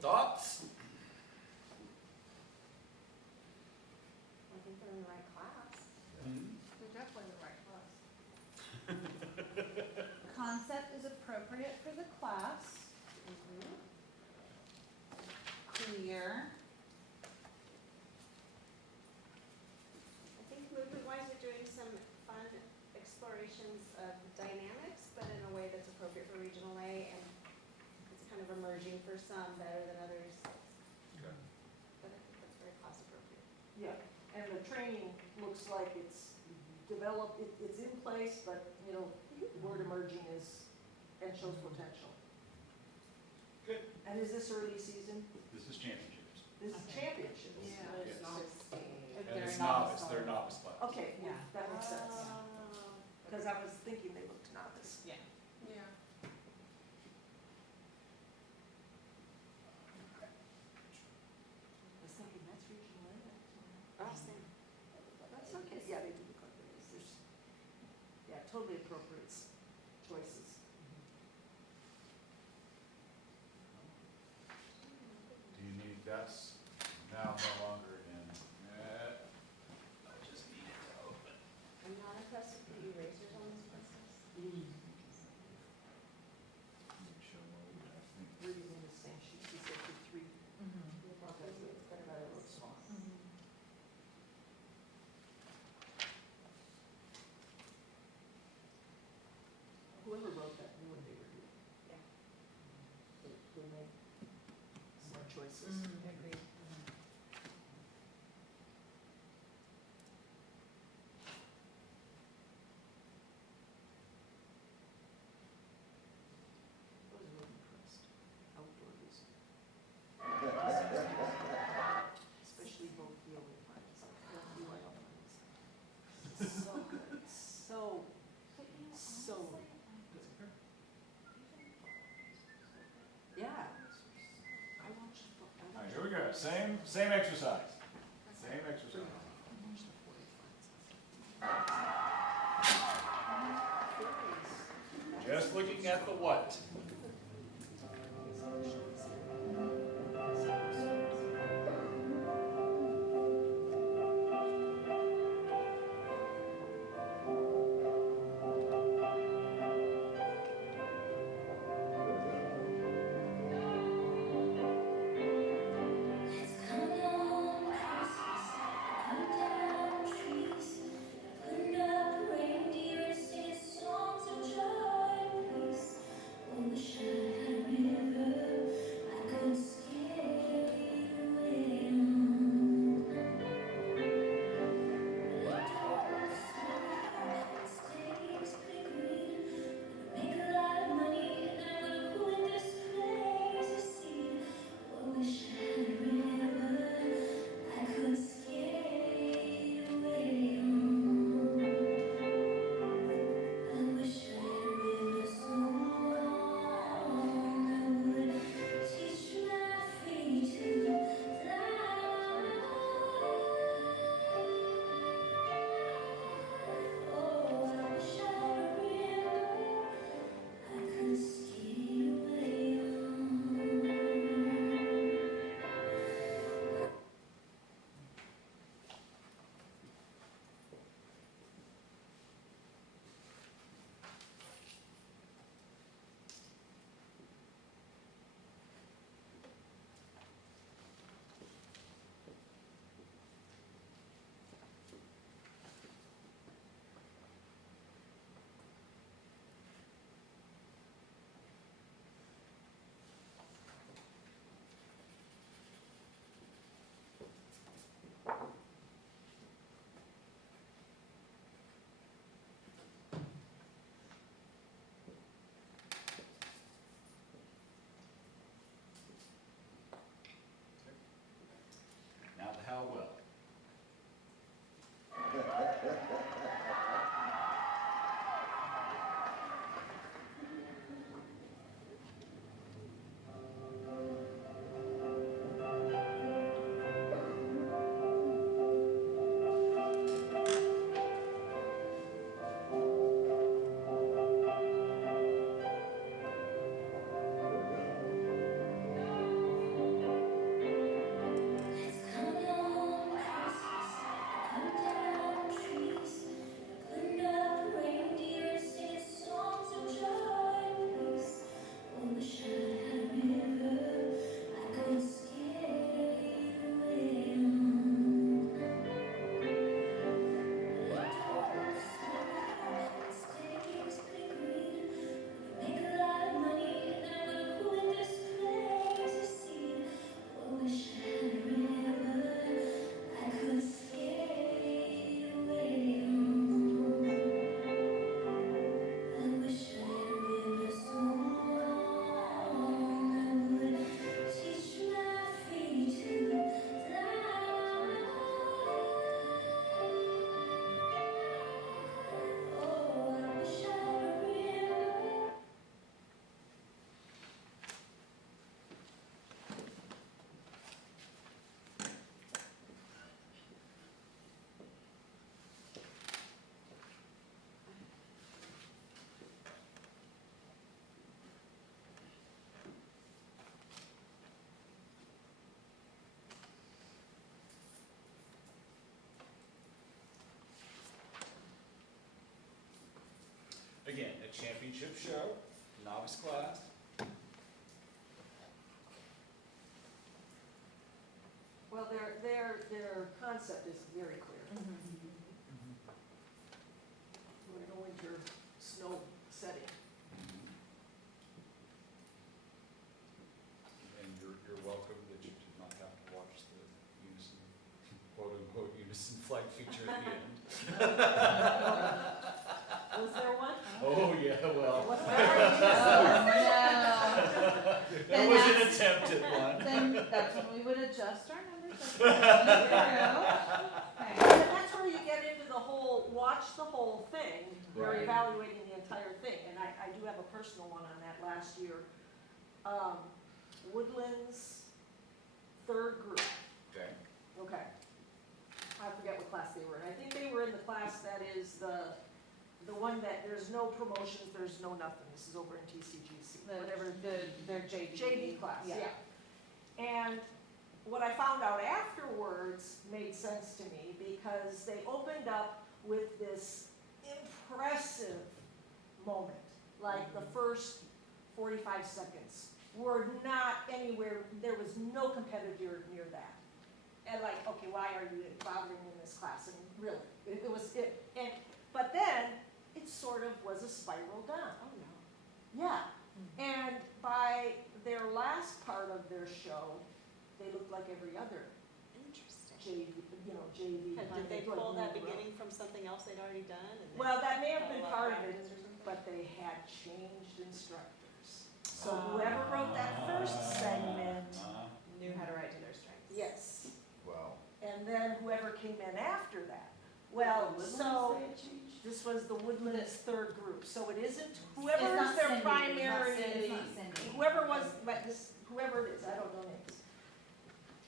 Thoughts? I think they're in the right class. They're definitely in the right class. Concept is appropriate for the class, clear. I think movement-wise, they're doing some fun explorations of dynamics, but in a way that's appropriate for Regional A, and it's kind of emerging for some better than others, Okay. but I think that's very class appropriate. Yeah, and the training looks like it's developed, it's in place, but, you know, the word emerging is, and shows potential. Good. And is this early season? This is championships. This is championships? Yeah. Yes. If And they're it's novice novice, they're level. novice class. Okay, Yeah. that makes sense, Oh. because I was thinking they looked novice. Yeah. Yeah. I was thinking, that's regional A, Oh, same. that's okay, yeah, they do look like this, there's, yeah, totally appropriate choices. Do you need, that's now no longer in, I just need it to open. I'm not impressed with the erasers on this process. show mode, I think. We're using the same sheet, she said for three. It's better by the Looks small. Whoever wrote that knew what they were doing. Yeah. They make smart choices. Agreed. I was really impressed. Outdoors. Especially both the only finds, the UIL finds. So good, so, so good. Yeah. I watched. All right, here we go. Same exercise. Same exercise. Just looking at the what? Again, a championship show, novice class. Well, their concept is very clear. We're in a winter snow setting. And you're welcome that you did not have to watch the unison, quote unquote, unison flag feature at the end. Was there one? Oh, yeah, well, What Oh, about no. there Then was an that's- attempt at one. Then that's when we would adjust our numbers. Okay. And that's where you get into the whole, watch the whole thing. We're Right. evaluating the entire thing, and I do have a personal one on that last year. Woodlands, third group. Okay. Okay. I forget what class they were in. I think they were in the class that is the one that there's no promotions, there's no nothing. This is over in TCGC, whatever. Their JV. JV class, Yeah. yeah. And what I found out afterwards made sense to me because they opened up with this impressive moment. Like the first 45 seconds were not anywhere, there was no competitor near that. And like, okay, why are you bothering in this class? And really, it was, but then it sort of was a spiral down. Oh, no. Yeah, and by their last part of their show, they looked like every other Interesting. JV, JV. Did they pull that beginning from something else they'd already done? And they Well, that may have had a been lot part of it, practice or something? but they had changed instructors. So whoever wrote that first segment, Knew how to write to their strengths. yes, Wow. and then whoever came in after that. Well, so this was the Woodlands third group, so it isn't whoever is their primary. Whoever was, but this, whoever it is, I don't know names.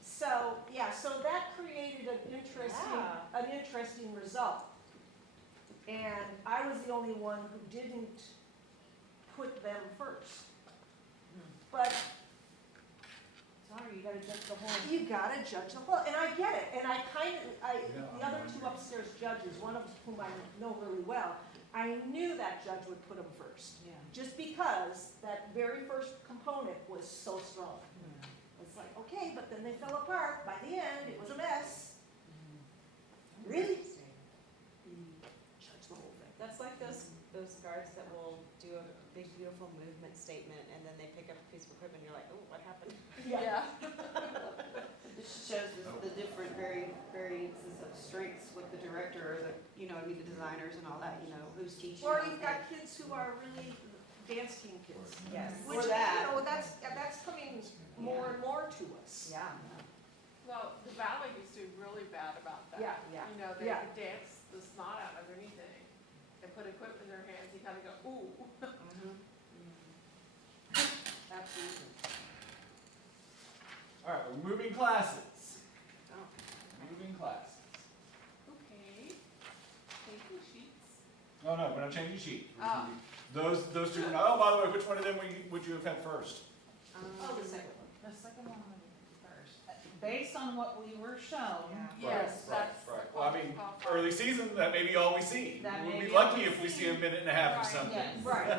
So, yeah, so that created an interesting result. And I was the only one who didn't put them first. But Sorry, you gotta judge the whole. you gotta judge the whole, and I get it, and I kind of, Yeah, the other two upstairs judges, one of whom I know really well, I knew that judge would put them first. Yeah. Just because that very first component was so strong. It's like, okay, but then they fell apart. By the end, it was a mess. Really? Judge the whole thing. That's like those guards that will do a big, beautiful movement statement, and then they pick up a piece of equipment, and you're like, oh, what happened? It shows the different variances of strengths with the director or the, the designers and all that, who's teaching. Or you've got kids who are really dance team kids. Yes. Which, Or that. that's coming more and more to us. Yeah. Well, the ballet used to be really bad about that. Yeah, yeah. You know, they Yeah. could dance the snot out of anything and put equipment in their hands, you kind of go, ooh. Absolutely. All right, we're moving classes. Oh. Moving classes. Okay. Thank you, sheets. Oh, no, we're not changing sheet. Ah. Those two, oh, by the way, which one of them would you have had first? Oh, the second one. The second one would be first. Based on what we were shown. Yes, Right, that's. right. Well, I mean, early season, that may be all we see. That We'll may be be all lucky we if we see. see a minute and a half of Right, something. yes. Right.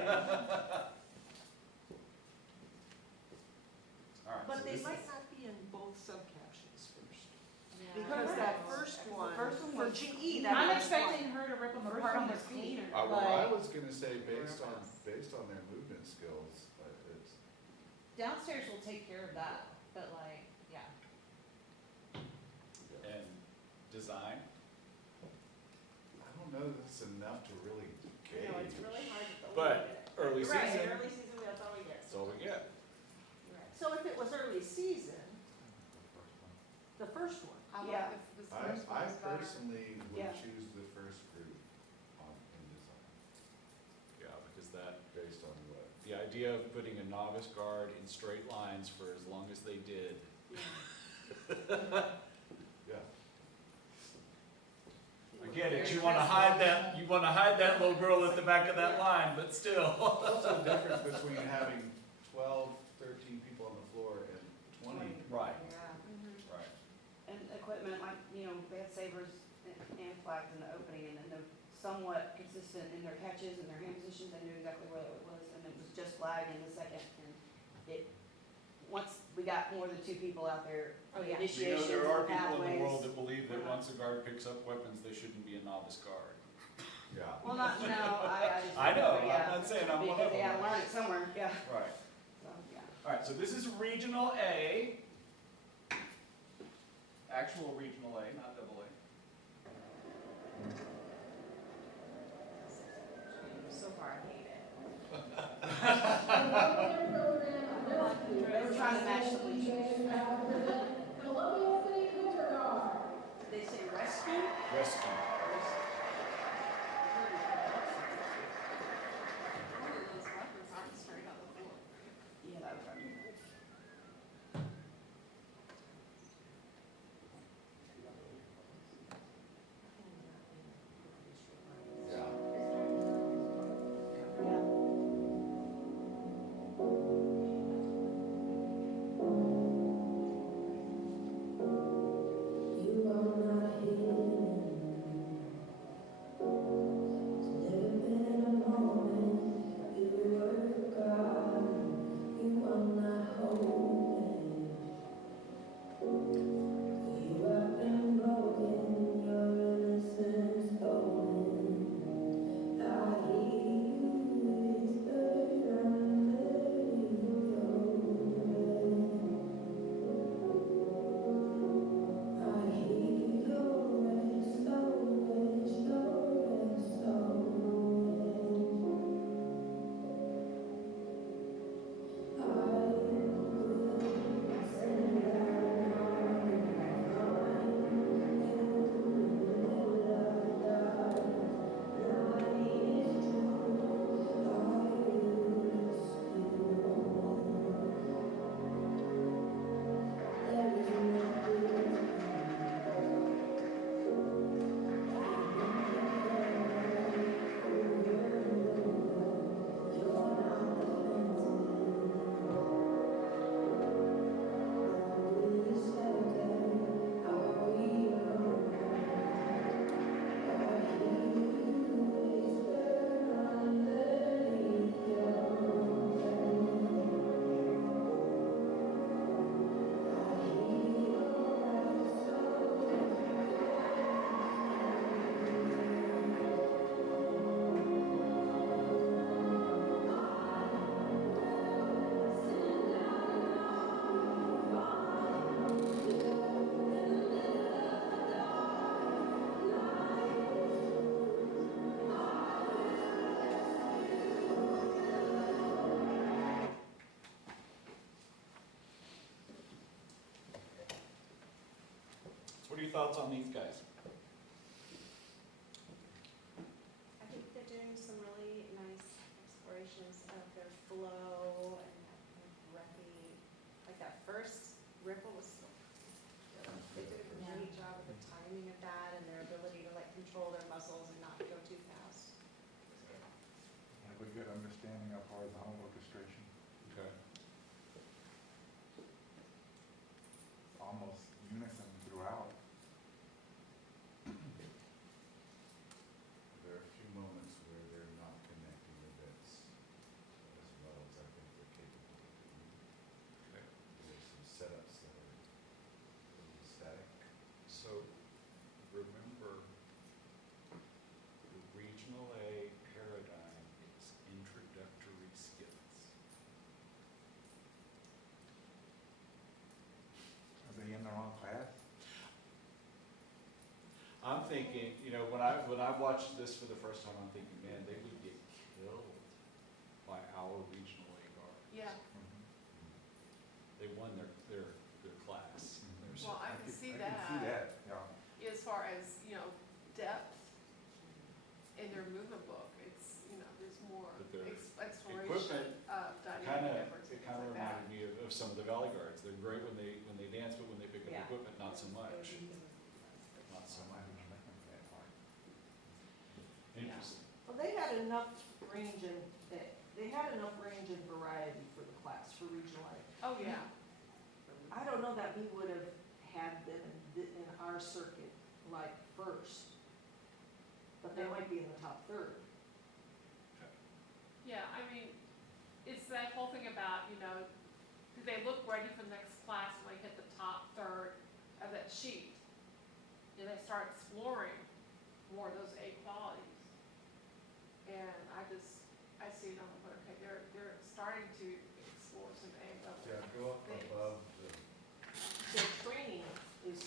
All right, But so they this might is- not be in both subcaptions first. Yeah. Because that first one, for GE, that I'm was expecting her to rip them apart on her feet. I Like, was gonna say, based on their movement skills, it's, downstairs will take care of that, but like, yeah. And design, I don't know that it's enough to really gauge. No, it's really hard to. But early You're right, season, early season, that's all we get. that's all we get. You're right. So if it was early season, the first one, I Yeah. like this I first one is better. personally Yeah. would choose the first group in design, Yeah, because that, based on what, the idea of putting a novice guard in straight lines for as long as they did. yeah. I get it, you wanna hide that little girl at the back of that line, but still. What's the difference between having 12, 13 people on the floor and 20? Right, Yeah. right. And equipment, like, they have sabers and flags in the opening, and then they're somewhat consistent in their catches and their hand positions competitions, I knew exactly where it was, and it was just flagged in the second, and it, once we got more than 2 people out there, Oh, the yeah. initiations there and are people in the pathways. world that believe that were not- once a guard picks up weapons, they shouldn't be a novice guard. Yeah. Well, not, no, I just. I know, yeah. I'm not saying I'm one Because of they gotta them. learn it somewhere, yeah, Right. so, yeah. All right, so this is regional A. Actual regional A, not double A. So far, I hate it. They were trying to match the bleachers. They say rescue? Rescue. One of those weapons aren't straight on the floor. Yeah, that was right. Yeah. Yeah. What are your thoughts on these guys? I think they're doing some really nice explorations of their flow and that kind of breathy, like that first ripple was so good. They did a great job of the timing of that and their ability to like control their muscles and not go too fast. Have a good understanding of horizontal orchestration, Okay. almost unison throughout. There are a few moments where they're not connecting the bits as well as I think they're capable of doing. Okay. There's some setups that are a little static. So remember, the regional A paradigm is introductory skills. Are they in the wrong class? I'm thinking, you know, when I watched this for the first time, I'm thinking, man, they would get killed by our regional A guard. Yeah, They won their class. Their well, I can see I can see that that, yeah. as far as, you know, depth in their movement book. It's, you know, there's more But their exploration of dynamic Kinda, efforts it and kinda things like that. reminded me of some of the Valley Guards. They're great when they dance, but when they pick up Yeah. equipment, not so much. Not so So I much. don't remember that part. Interesting. Well, they had enough range and, they had enough range and variety for the class, for regional A. Oh, yeah. I don't know that we would have had them in our circuit like first, but they might be in the top third. that whole thing about, you know, do they look ready for the next class when they hit the top third of that sheet? Do they start exploring more of those A qualities? And I see it on the, okay, they're starting to explore some A level. Yeah, go up things. above the, Their training is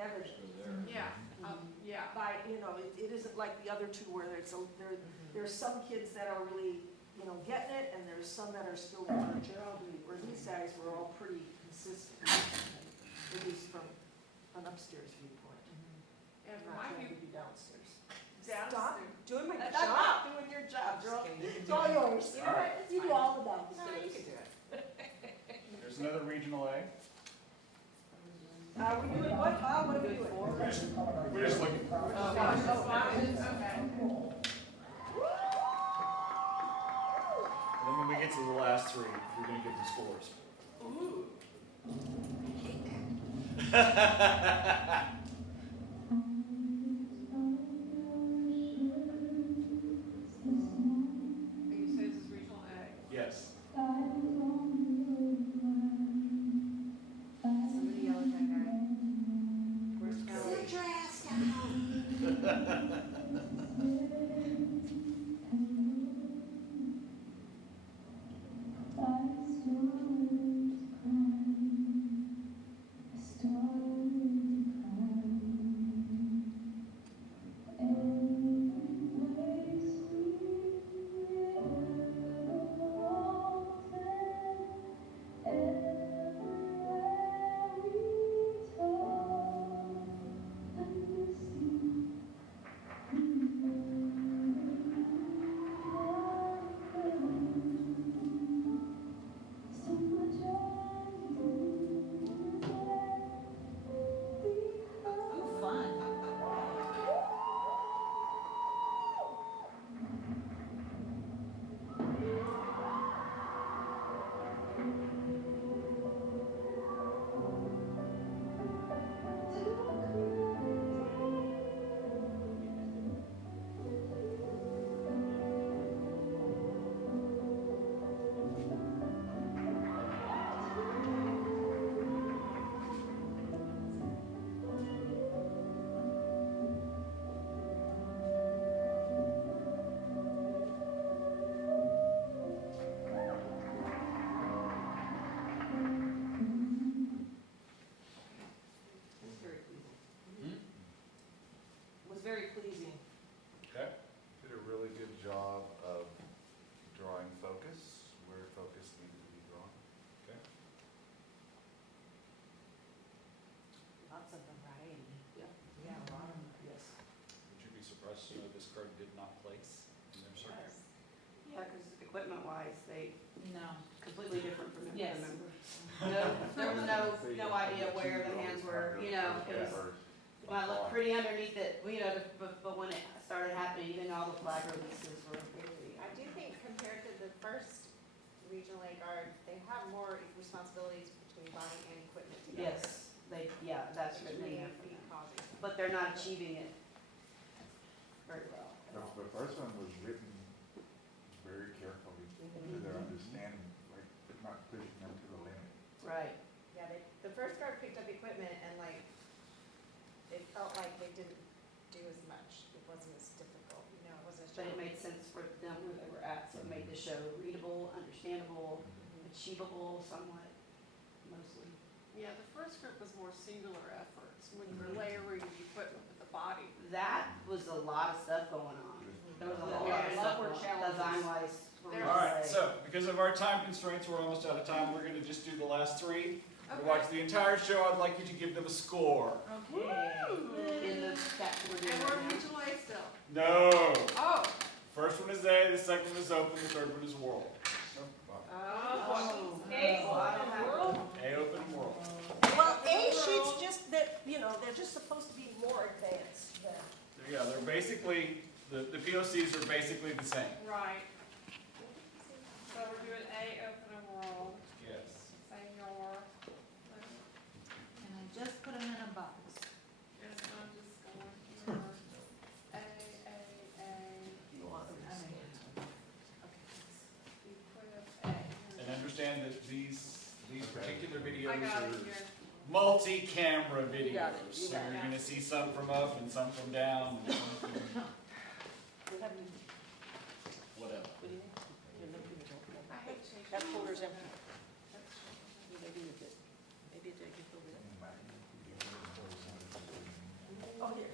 evident. Yeah, yeah. By, you know, it isn't like the other two where there's some kids that are really, you know, getting it, and there's some that are still learning generally, where these guys were all pretty consistent, at least from an upstairs viewpoint. And from Not my trying view, to be downstairs. downstairs. Stop doing my Stop job. Doing your job, girl. It's all yours. You know what? It's You do fine. all the No, downstairs. you can do it. There's another regional A. We doing what, Bob? What are we doing? We're just looking. Okay. And then when we get to the last three, we're gonna give the scores. Ooh. And you say this is regional A? Yes. Somebody yell at that guy. Where's Kelly? Ooh, fun. Was very pleasing. Hmm? Was very pleasing. Okay. did a really good job of drawing focus, where focus needed to be drawn. Lots of variety. Yeah. Yeah, a lot of them. Yes. Would you be surprised to know this card did not place in their circuit? Yeah, because equipment wise, they No. completely different from the Yes. member. No, there was no idea where the hands were, you know, it was, well, I looked pretty underneath it, you know, but when it started happening, even all the flag releases were really. I do think compared to the first regional A guard, they have more responsibilities between body and equipment together. Yes, that's Which written in may there for be them. causing. But they're not achieving it very well. The first one was written very carefully to their understanding, like not pushing them to the limit. Right, Yeah, the first guard picked up equipment and like, it felt like they didn't do as much. It wasn't as difficult, you know, it wasn't as but it challenging. made sense for them where they were at, so it made the show readable, understandable, achievable somewhat, mostly. Yeah, the first group was more singular efforts, when you were layering the equipment with the body. That was a lot of stuff going on. There was a whole lot of Yeah, stuff upward going on, challenges. design-wise. There's- All right, so because of our time constraints, we're almost out of time. We're gonna just do the last three. To watch the entire show, I'd like you to give them a score. Okay. In the fact that we're doing And right we're now. regional A still. No. Oh. First one is A, the second one is open, the third one is world. Oh. A Wow. A open world. Well, A sheets just, that, you know, they're just supposed to be more advanced than. Yeah, they're basically, the POCs are basically the same. Right. So we're doing A, open and world, Yes. senior. And I just put them in a box. And I'm just going here. A. You want them to I mean, stand. okay. understand that these particular I videos got are it here. multi-camera You videos. got it, you So got you're it. gonna see some from up and some from down and some from whatever. I hate changing. That folder's empty. Maybe it did. Maybe it did get filled in. Oh, here.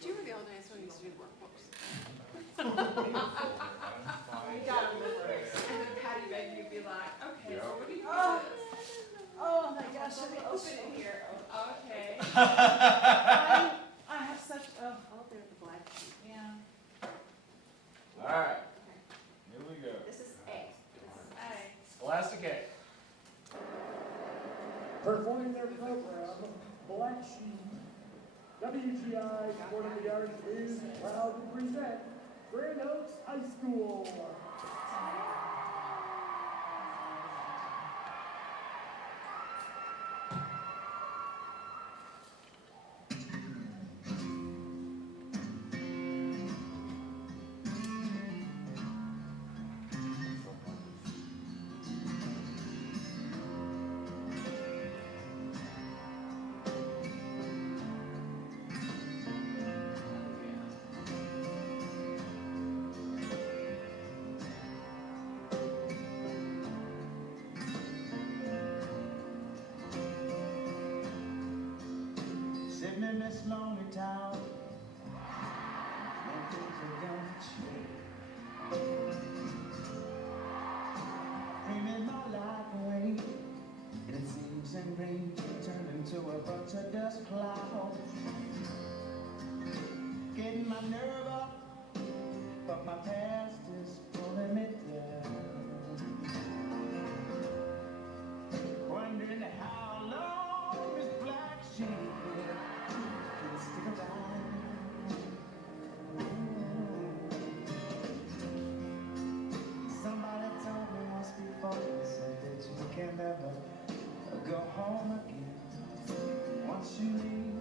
Do you remember the old days when we used to do workbooks? We got them memorized. And then Patty Meg, you'd be like, okay, so what do you do Oh. with this? Oh, my gosh, Let me open it here. Oh, okay. I have such, oh, Oh, there's the black sheet. yeah. Alright, here we go. This is A. This is A. Scholastic A. Performing their program, Black Sheep, WGI Sport of the Arts is proud to present Grand Oaks High School. Sitting in this lonely town, and things are gonna change. Dreaming my life away, and it seems ingrained to turn into a bunch of dust clouds. Getting my nerve up, but my past is pulling me down. Wondering how long this black sheep can stick around. Somebody told me once before, said that you can never go home again. Once you leave,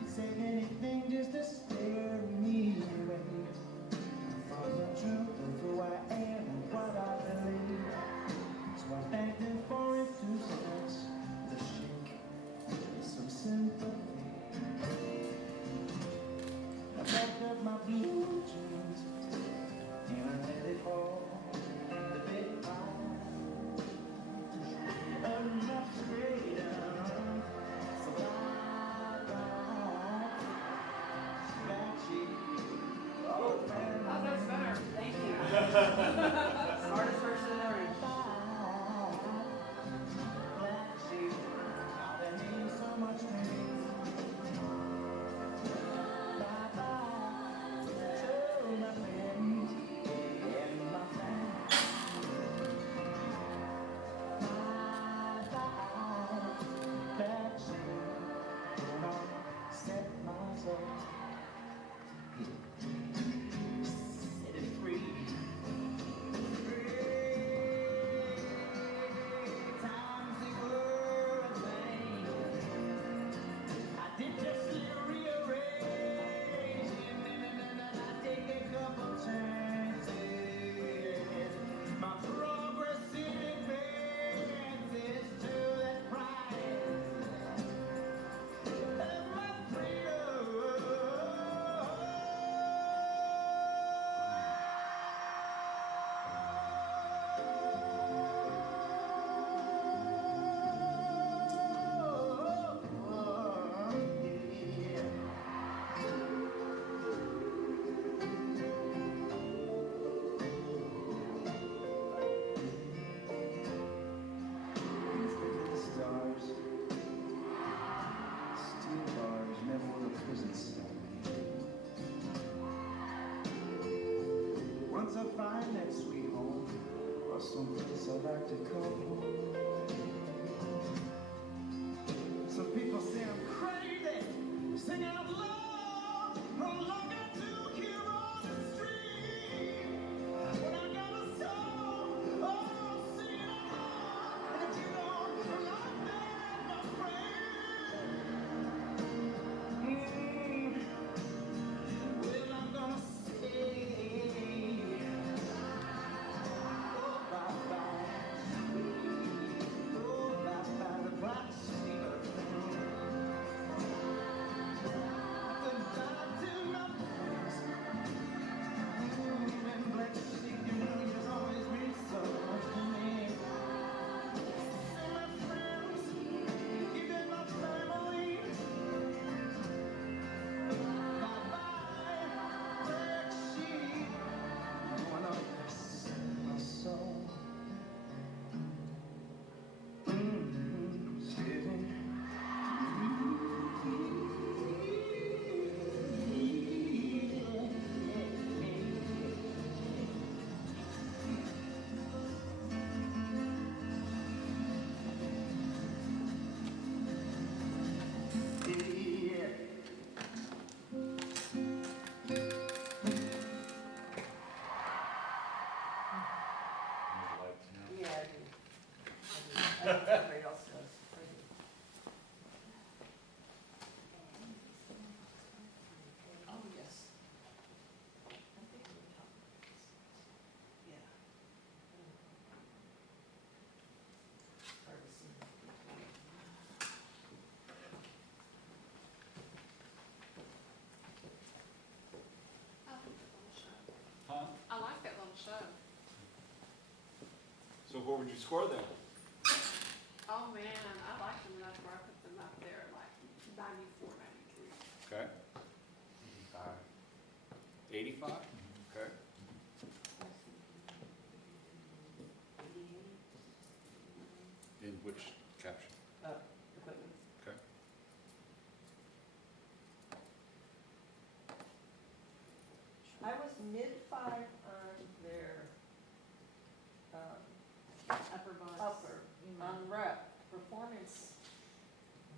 you'd say anything just to steer me away from the truth of who I am and what I believe. So I thank them for it too so much, the shake, some sympathy. I packed up my blue jeans and I let it fall, the big pile. Enough freedom, so bye-bye, black sheep, old man. Oh, that's better. Thank you. Hardest version in there. Black sheep, now they mean so much to me. Bye-bye to my friends and my family. Bye-bye, black sheep, do not set my soul. Set it free. Times they were a thing. I did just a little rearranging, and I take a couple chances. My progressive advances to that prize of my freedom. Once I find that sweet home, or someplace I like to call. Some people say I'm crazy, sing out loud, like I do here on the street. When I got a song, oh, sing it out, and if you don't like that, my friend, well, I'm what would you score them? Oh, man, I like them, that's why I put them up there, like 94, 93. Okay, 85. 85? Okay. In which caption? Equipment. Okay. I was mid-5 on their, Upper box. upper, Mhm. on rep, performance,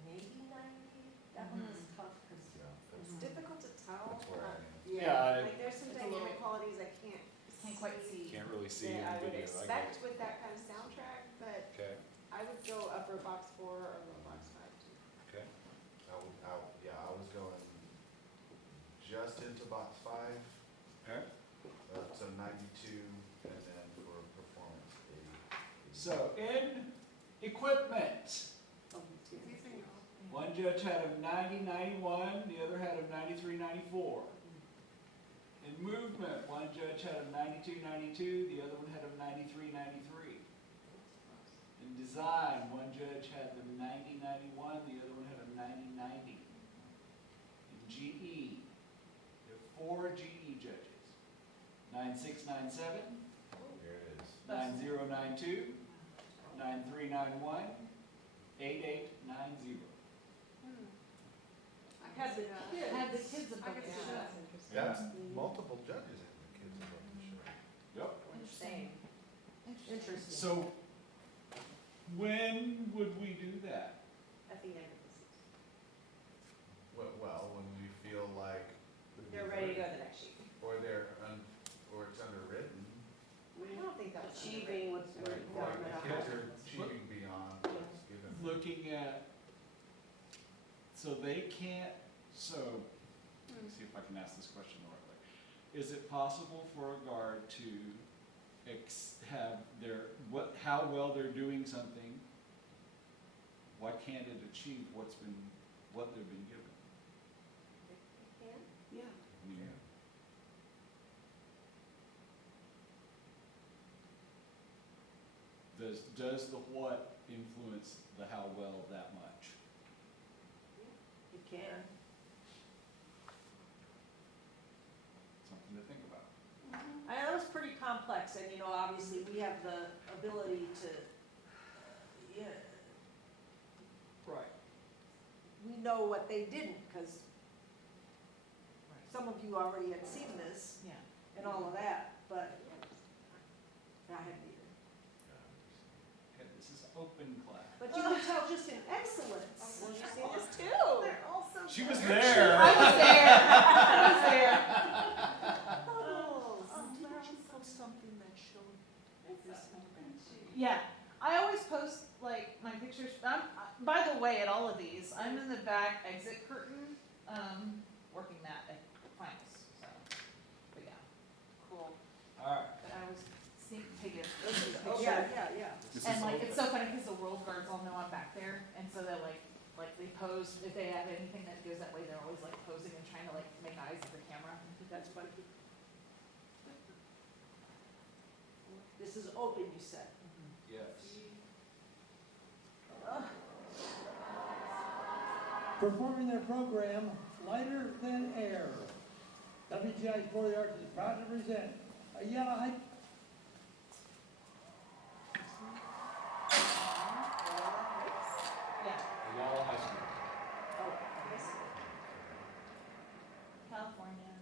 maybe 90. That one was tough, because Yeah, it's that's, difficult to tell. that's where I am. Yeah, Like, there's some It's a dynamic little- qualities I can't Can't quite see. Can't really see in that I the would video, I get expect it. with that kind of soundtrack, but Okay, I would go upper box 4 or low box 5 too. okay. I was going just into box 5, Okay. so 92, and then for performance, 80. So in equipment, These are your- one judge had a 90, 91, the other had a 93, 94. In movement, one judge had a 92, 92, the other one had a 93, 93. In design, one judge had the 90, 91, the other one had a 90, 90. In GE, there are 4 GE judges. 9697, There it is. 9092, 9391, 8890. I Had the can see that. kids. Had the kids above I can the see show. that. That's multiple judges in the kids above the show. Yep. Interesting. Interesting. So, when would we do that? At the end of the season. Well, when we feel like. They're ready to go to the next sheet. Or or it's underwritten, I don't think that's. Achieving what's or written or down. the kids are achieving beyond what's given. Looking at, so they can't, so, let me see if I can ask this question the right way. Is it possible for a guard to have their, how well they're doing something? Why can't it achieve what they've been given? Yeah. I mean, does the what influence the how well that much? You can. Something to think about. I know it's pretty complex, and, obviously, we have the ability to, Right. we know what they didn't, because some of you already had seen this Yeah. and all of that, but I hadn't either. Okay, this is open class. But you can tell just in excellence. Well, you've seen this too. They're all so She was good. there. I was there. I was there. Didn't you post something that showed this? Yeah, I always post like my pictures. By the way, at all of these, I'm in the back exit curtain, working that at finals. So, but yeah, cool. All right. But I was sneak peeking. Yeah, yeah. This And is like, open. it's so funny because the world guards all know I'm back there, and so they're like they pose, if they have anything that goes that way, they're always like posing and trying to like make eyes at the camera. That's funny. This is open, you said. Yes. Performing their program, Lighter Than Air. WGI Sport of the Arts is proud to present Ayala High Yeah, Ayala High School. California.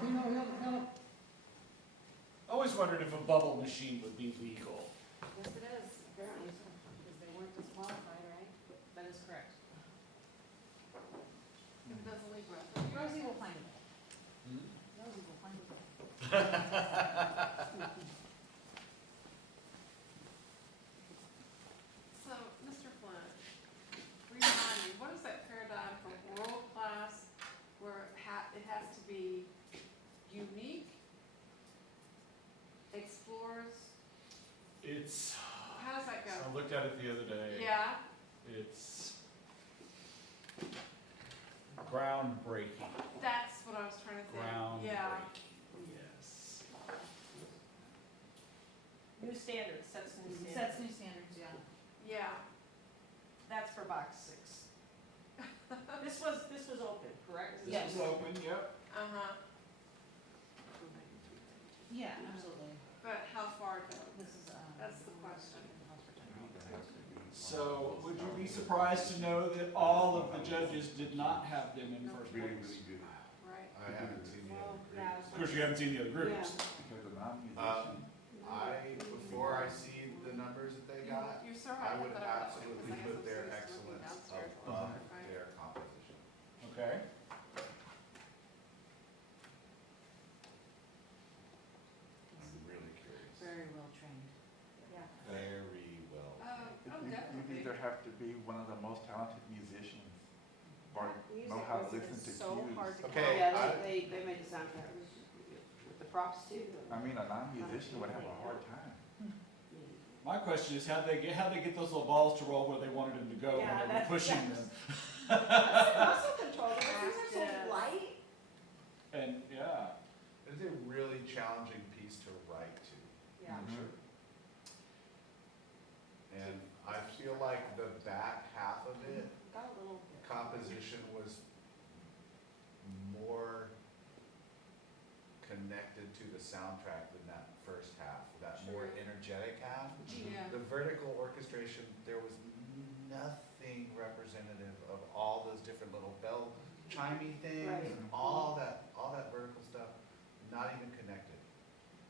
Chino Hill County. I always wondered if a bubble machine would be legal. Yes, it is, apparently, because they weren't disqualified, right? That is correct. If it doesn't leak breath. Rosie will find it. Hmm? Rosie will find it. So, Mr. Flint, remind me, what is that paradigm from world class where it has to be unique, explores, It's, how does that go? I looked at it the other day. Yeah, It's groundbreaking, that's what I was trying to think. groundbreaking, Yeah, yes. New standards, sets new standards. Sets new standards, yeah. yeah. That's for box 6. This was open, correct? Yes. This is open, yep. Uh-huh, Yeah, absolutely. but how far though? This is, That's the question. So, would you be surprised to know that all of the judges did not have them in first Really, place? really good. Right. I haven't seen the other yeah. groups. Of course, you haven't seen the other groups. Because of non-musician. Before I see the numbers that they got, You're so I right. would thought about that absolutely because I put have their some students excellence looking downstairs. above Right. their composition. Okay. I'm really curious. very well trained. Yeah. Very well. You definitely. either have to be one of the most talented musicians or Music know how to was listen even to so cues. hard to Okay, Yeah, I- they made the soundtrack with the props too. I mean, a non-musician would have a hard time. My question is how'd they get those little balls to roll where they wanted them to go Yeah, when they were that's- pushing yes. them? Muscle control, these are so Active. light. And, yeah, It's a really challenging piece to write to. Yeah. Mhm. And I feel like the back half of it, Got a little. composition was more connected to the soundtrack than that first half, that more Sure. energetic half. Yeah. The vertical orchestration, there was nothing representative of all those different little bell chimey things, Right. and all that vertical stuff, not even connected.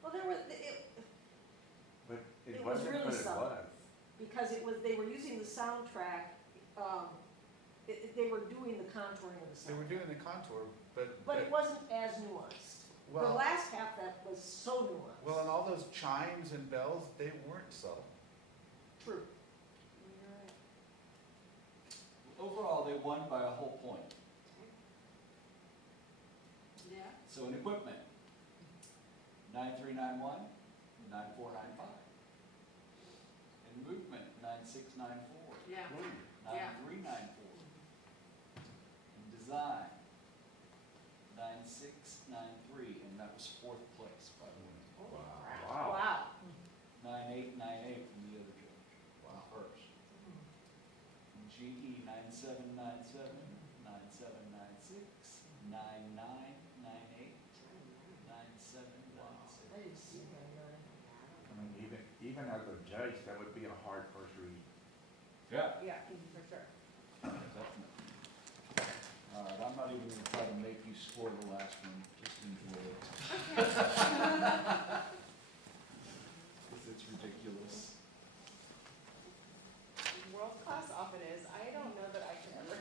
Well, there was, But It it was wasn't, really but it something. was. because they were using the soundtrack, they were doing the contouring of the They were soundtrack. doing the contour, But it wasn't as nuanced. The well, last half that was so nuanced. well, and all those chimes and bells, they weren't subtle. True. You're right. overall, they won by a whole point. Yeah. So in equipment, 9391, 9495. In movement, 9694, Yeah. 9394. In design, 9693, and that was fourth place, by the way. Wow. Wow. 9898 from the other judge, Wow. first. In GE, 9797, 9796, 9998, 9796. I mean, even as a judge, that would be a hard first read. Yeah. Yeah, for sure. Definitely. All right, I'm not even gonna try to make you score the last one, just enjoy it. Because it's ridiculous. World class often is, I don't know that I can ever,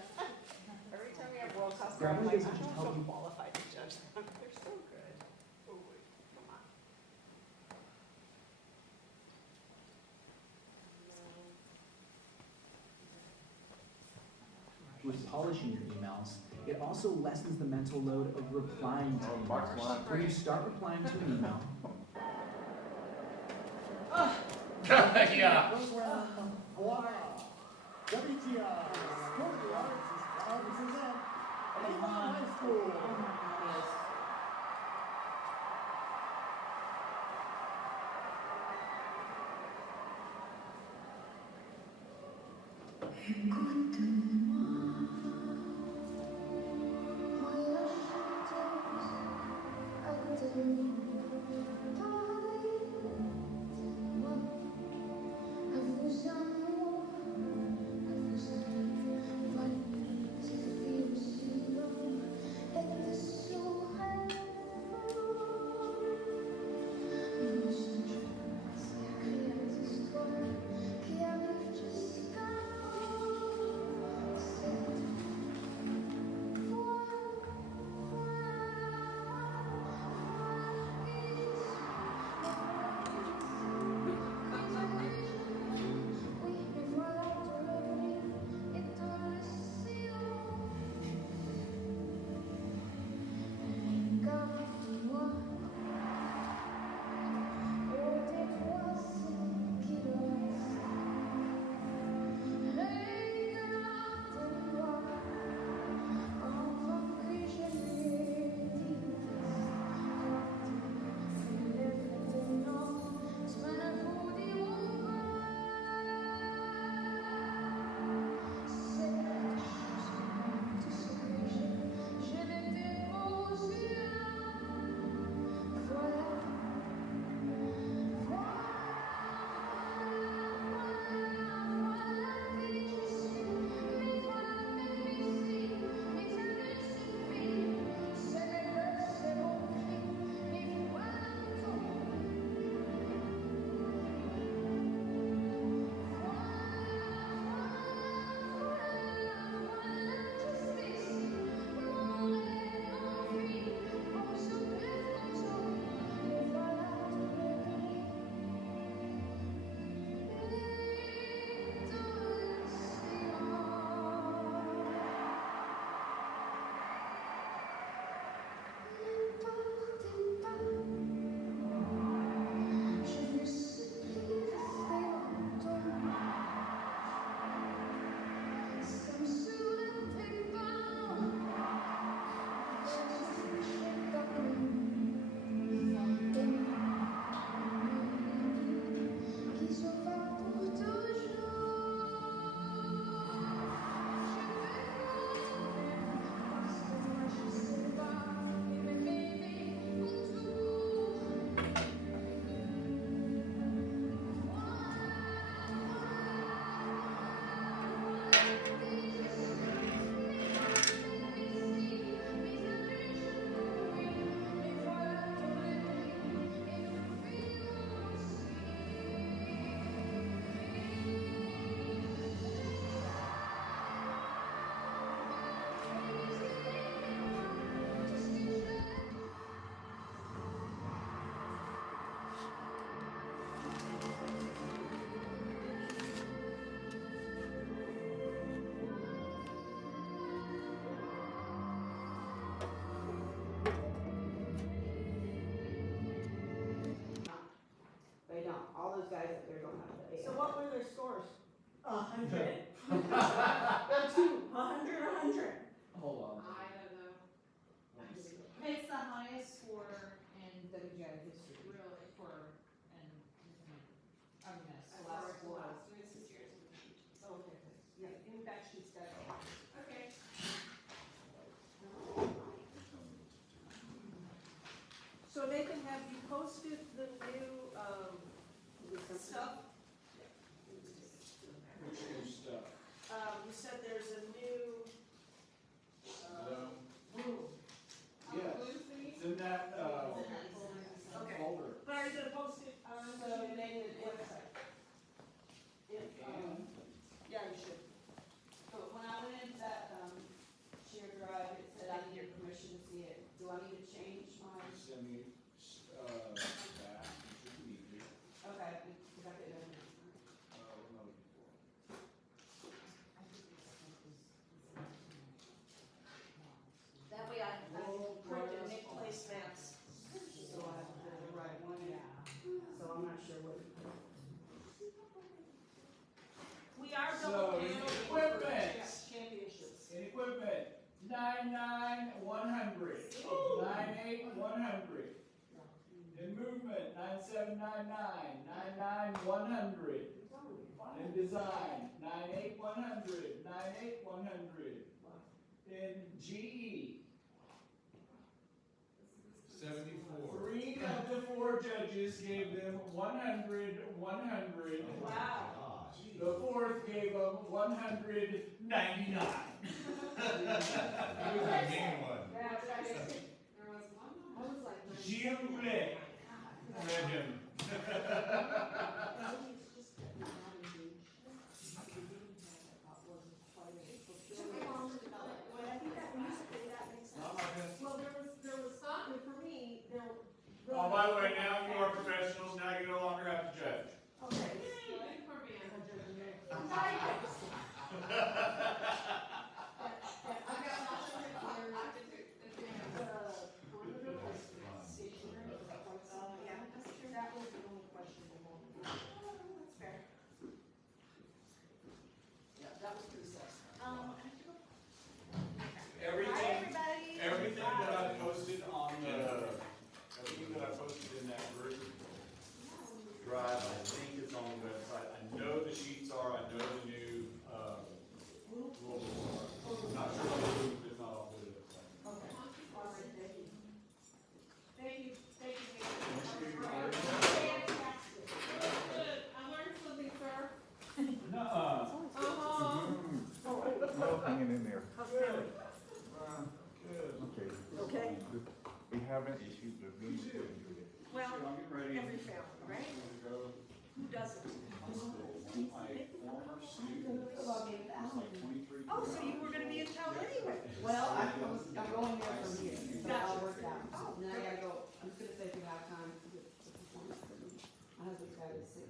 every time we have world class, I'm Gravity like, I doesn't don't help feel you. qualified to judge them, they're so good. Oh, wait, come on. With polishing your emails, it also lessens the mental load of replying to Oh, emails. Mark's one. When you start replying to an email, Yeah. Program Voila. WTI, School of the Arts is proud to present Avon High School. It's so hard. What were their scores? 100. Or 100, 100. Hold on. I don't know, It's the highest score in WGI history really. for, and, I mean, that's As the far last as the score. last 6 years. Oh, okay, yeah, in fact, she's got. Okay. So Nathan, have you posted the new, stuff? Which new stuff? You said there's a new, room. Yes, it's in that, Okay. folder. But are you gonna post it on So the then website? yeah, you should. But when I went into that, shared drive, it said I needed permission to see it. Do I need to change my, Send me, that, you should need to, okay, because I didn't know. what am I looking for? That way I printed Nick Place maps. So I have to put the right one in. So I'm not sure what. We are So, double in counting equipment. championships. In equipment, 99-100, 98-100. In movement, 9799, 99-100. In design, 98-100, 98-100. In GE, 74. 3 of the 4 judges gave them 100, 100. Wow. Gosh. The 4th gave them 199. He was a mean one. Yeah, but I didn't. There was one. I was like. Jim Blake read him. Well, I think that musically, that makes sense. Not my best. Well, there was, for me, there. Oh, by the way, now you are professionals, now you no longer have to judge. Okay. Yay, poor man. I got something here. I did too. It's been- Yeah, that was the only questionable. That's fair. Yeah, that was pretty sus. Everything, everything that I posted on the, everything that I posted in that group drive, I think it's on the website. I know the sheets are, I know the new, rules are. Not sure what the group is, not all the website. Okay. All right, thank you. Thank you, Fantastic. Good. I learned something, sir. Nuh-uh. Well, hanging in there. Good. Good. Okay. Okay. We haven't issued the bill. Well, I'm getting ready. every family, right? I'm gonna go Who doesn't? to school. One of my former students, like 23. Oh, so you were gonna be in town anyway? Well, I'm going there from here, so it all worked out. And then I gotta go, I'm just gonna say if you have time to get the performance. My husband's got his sick.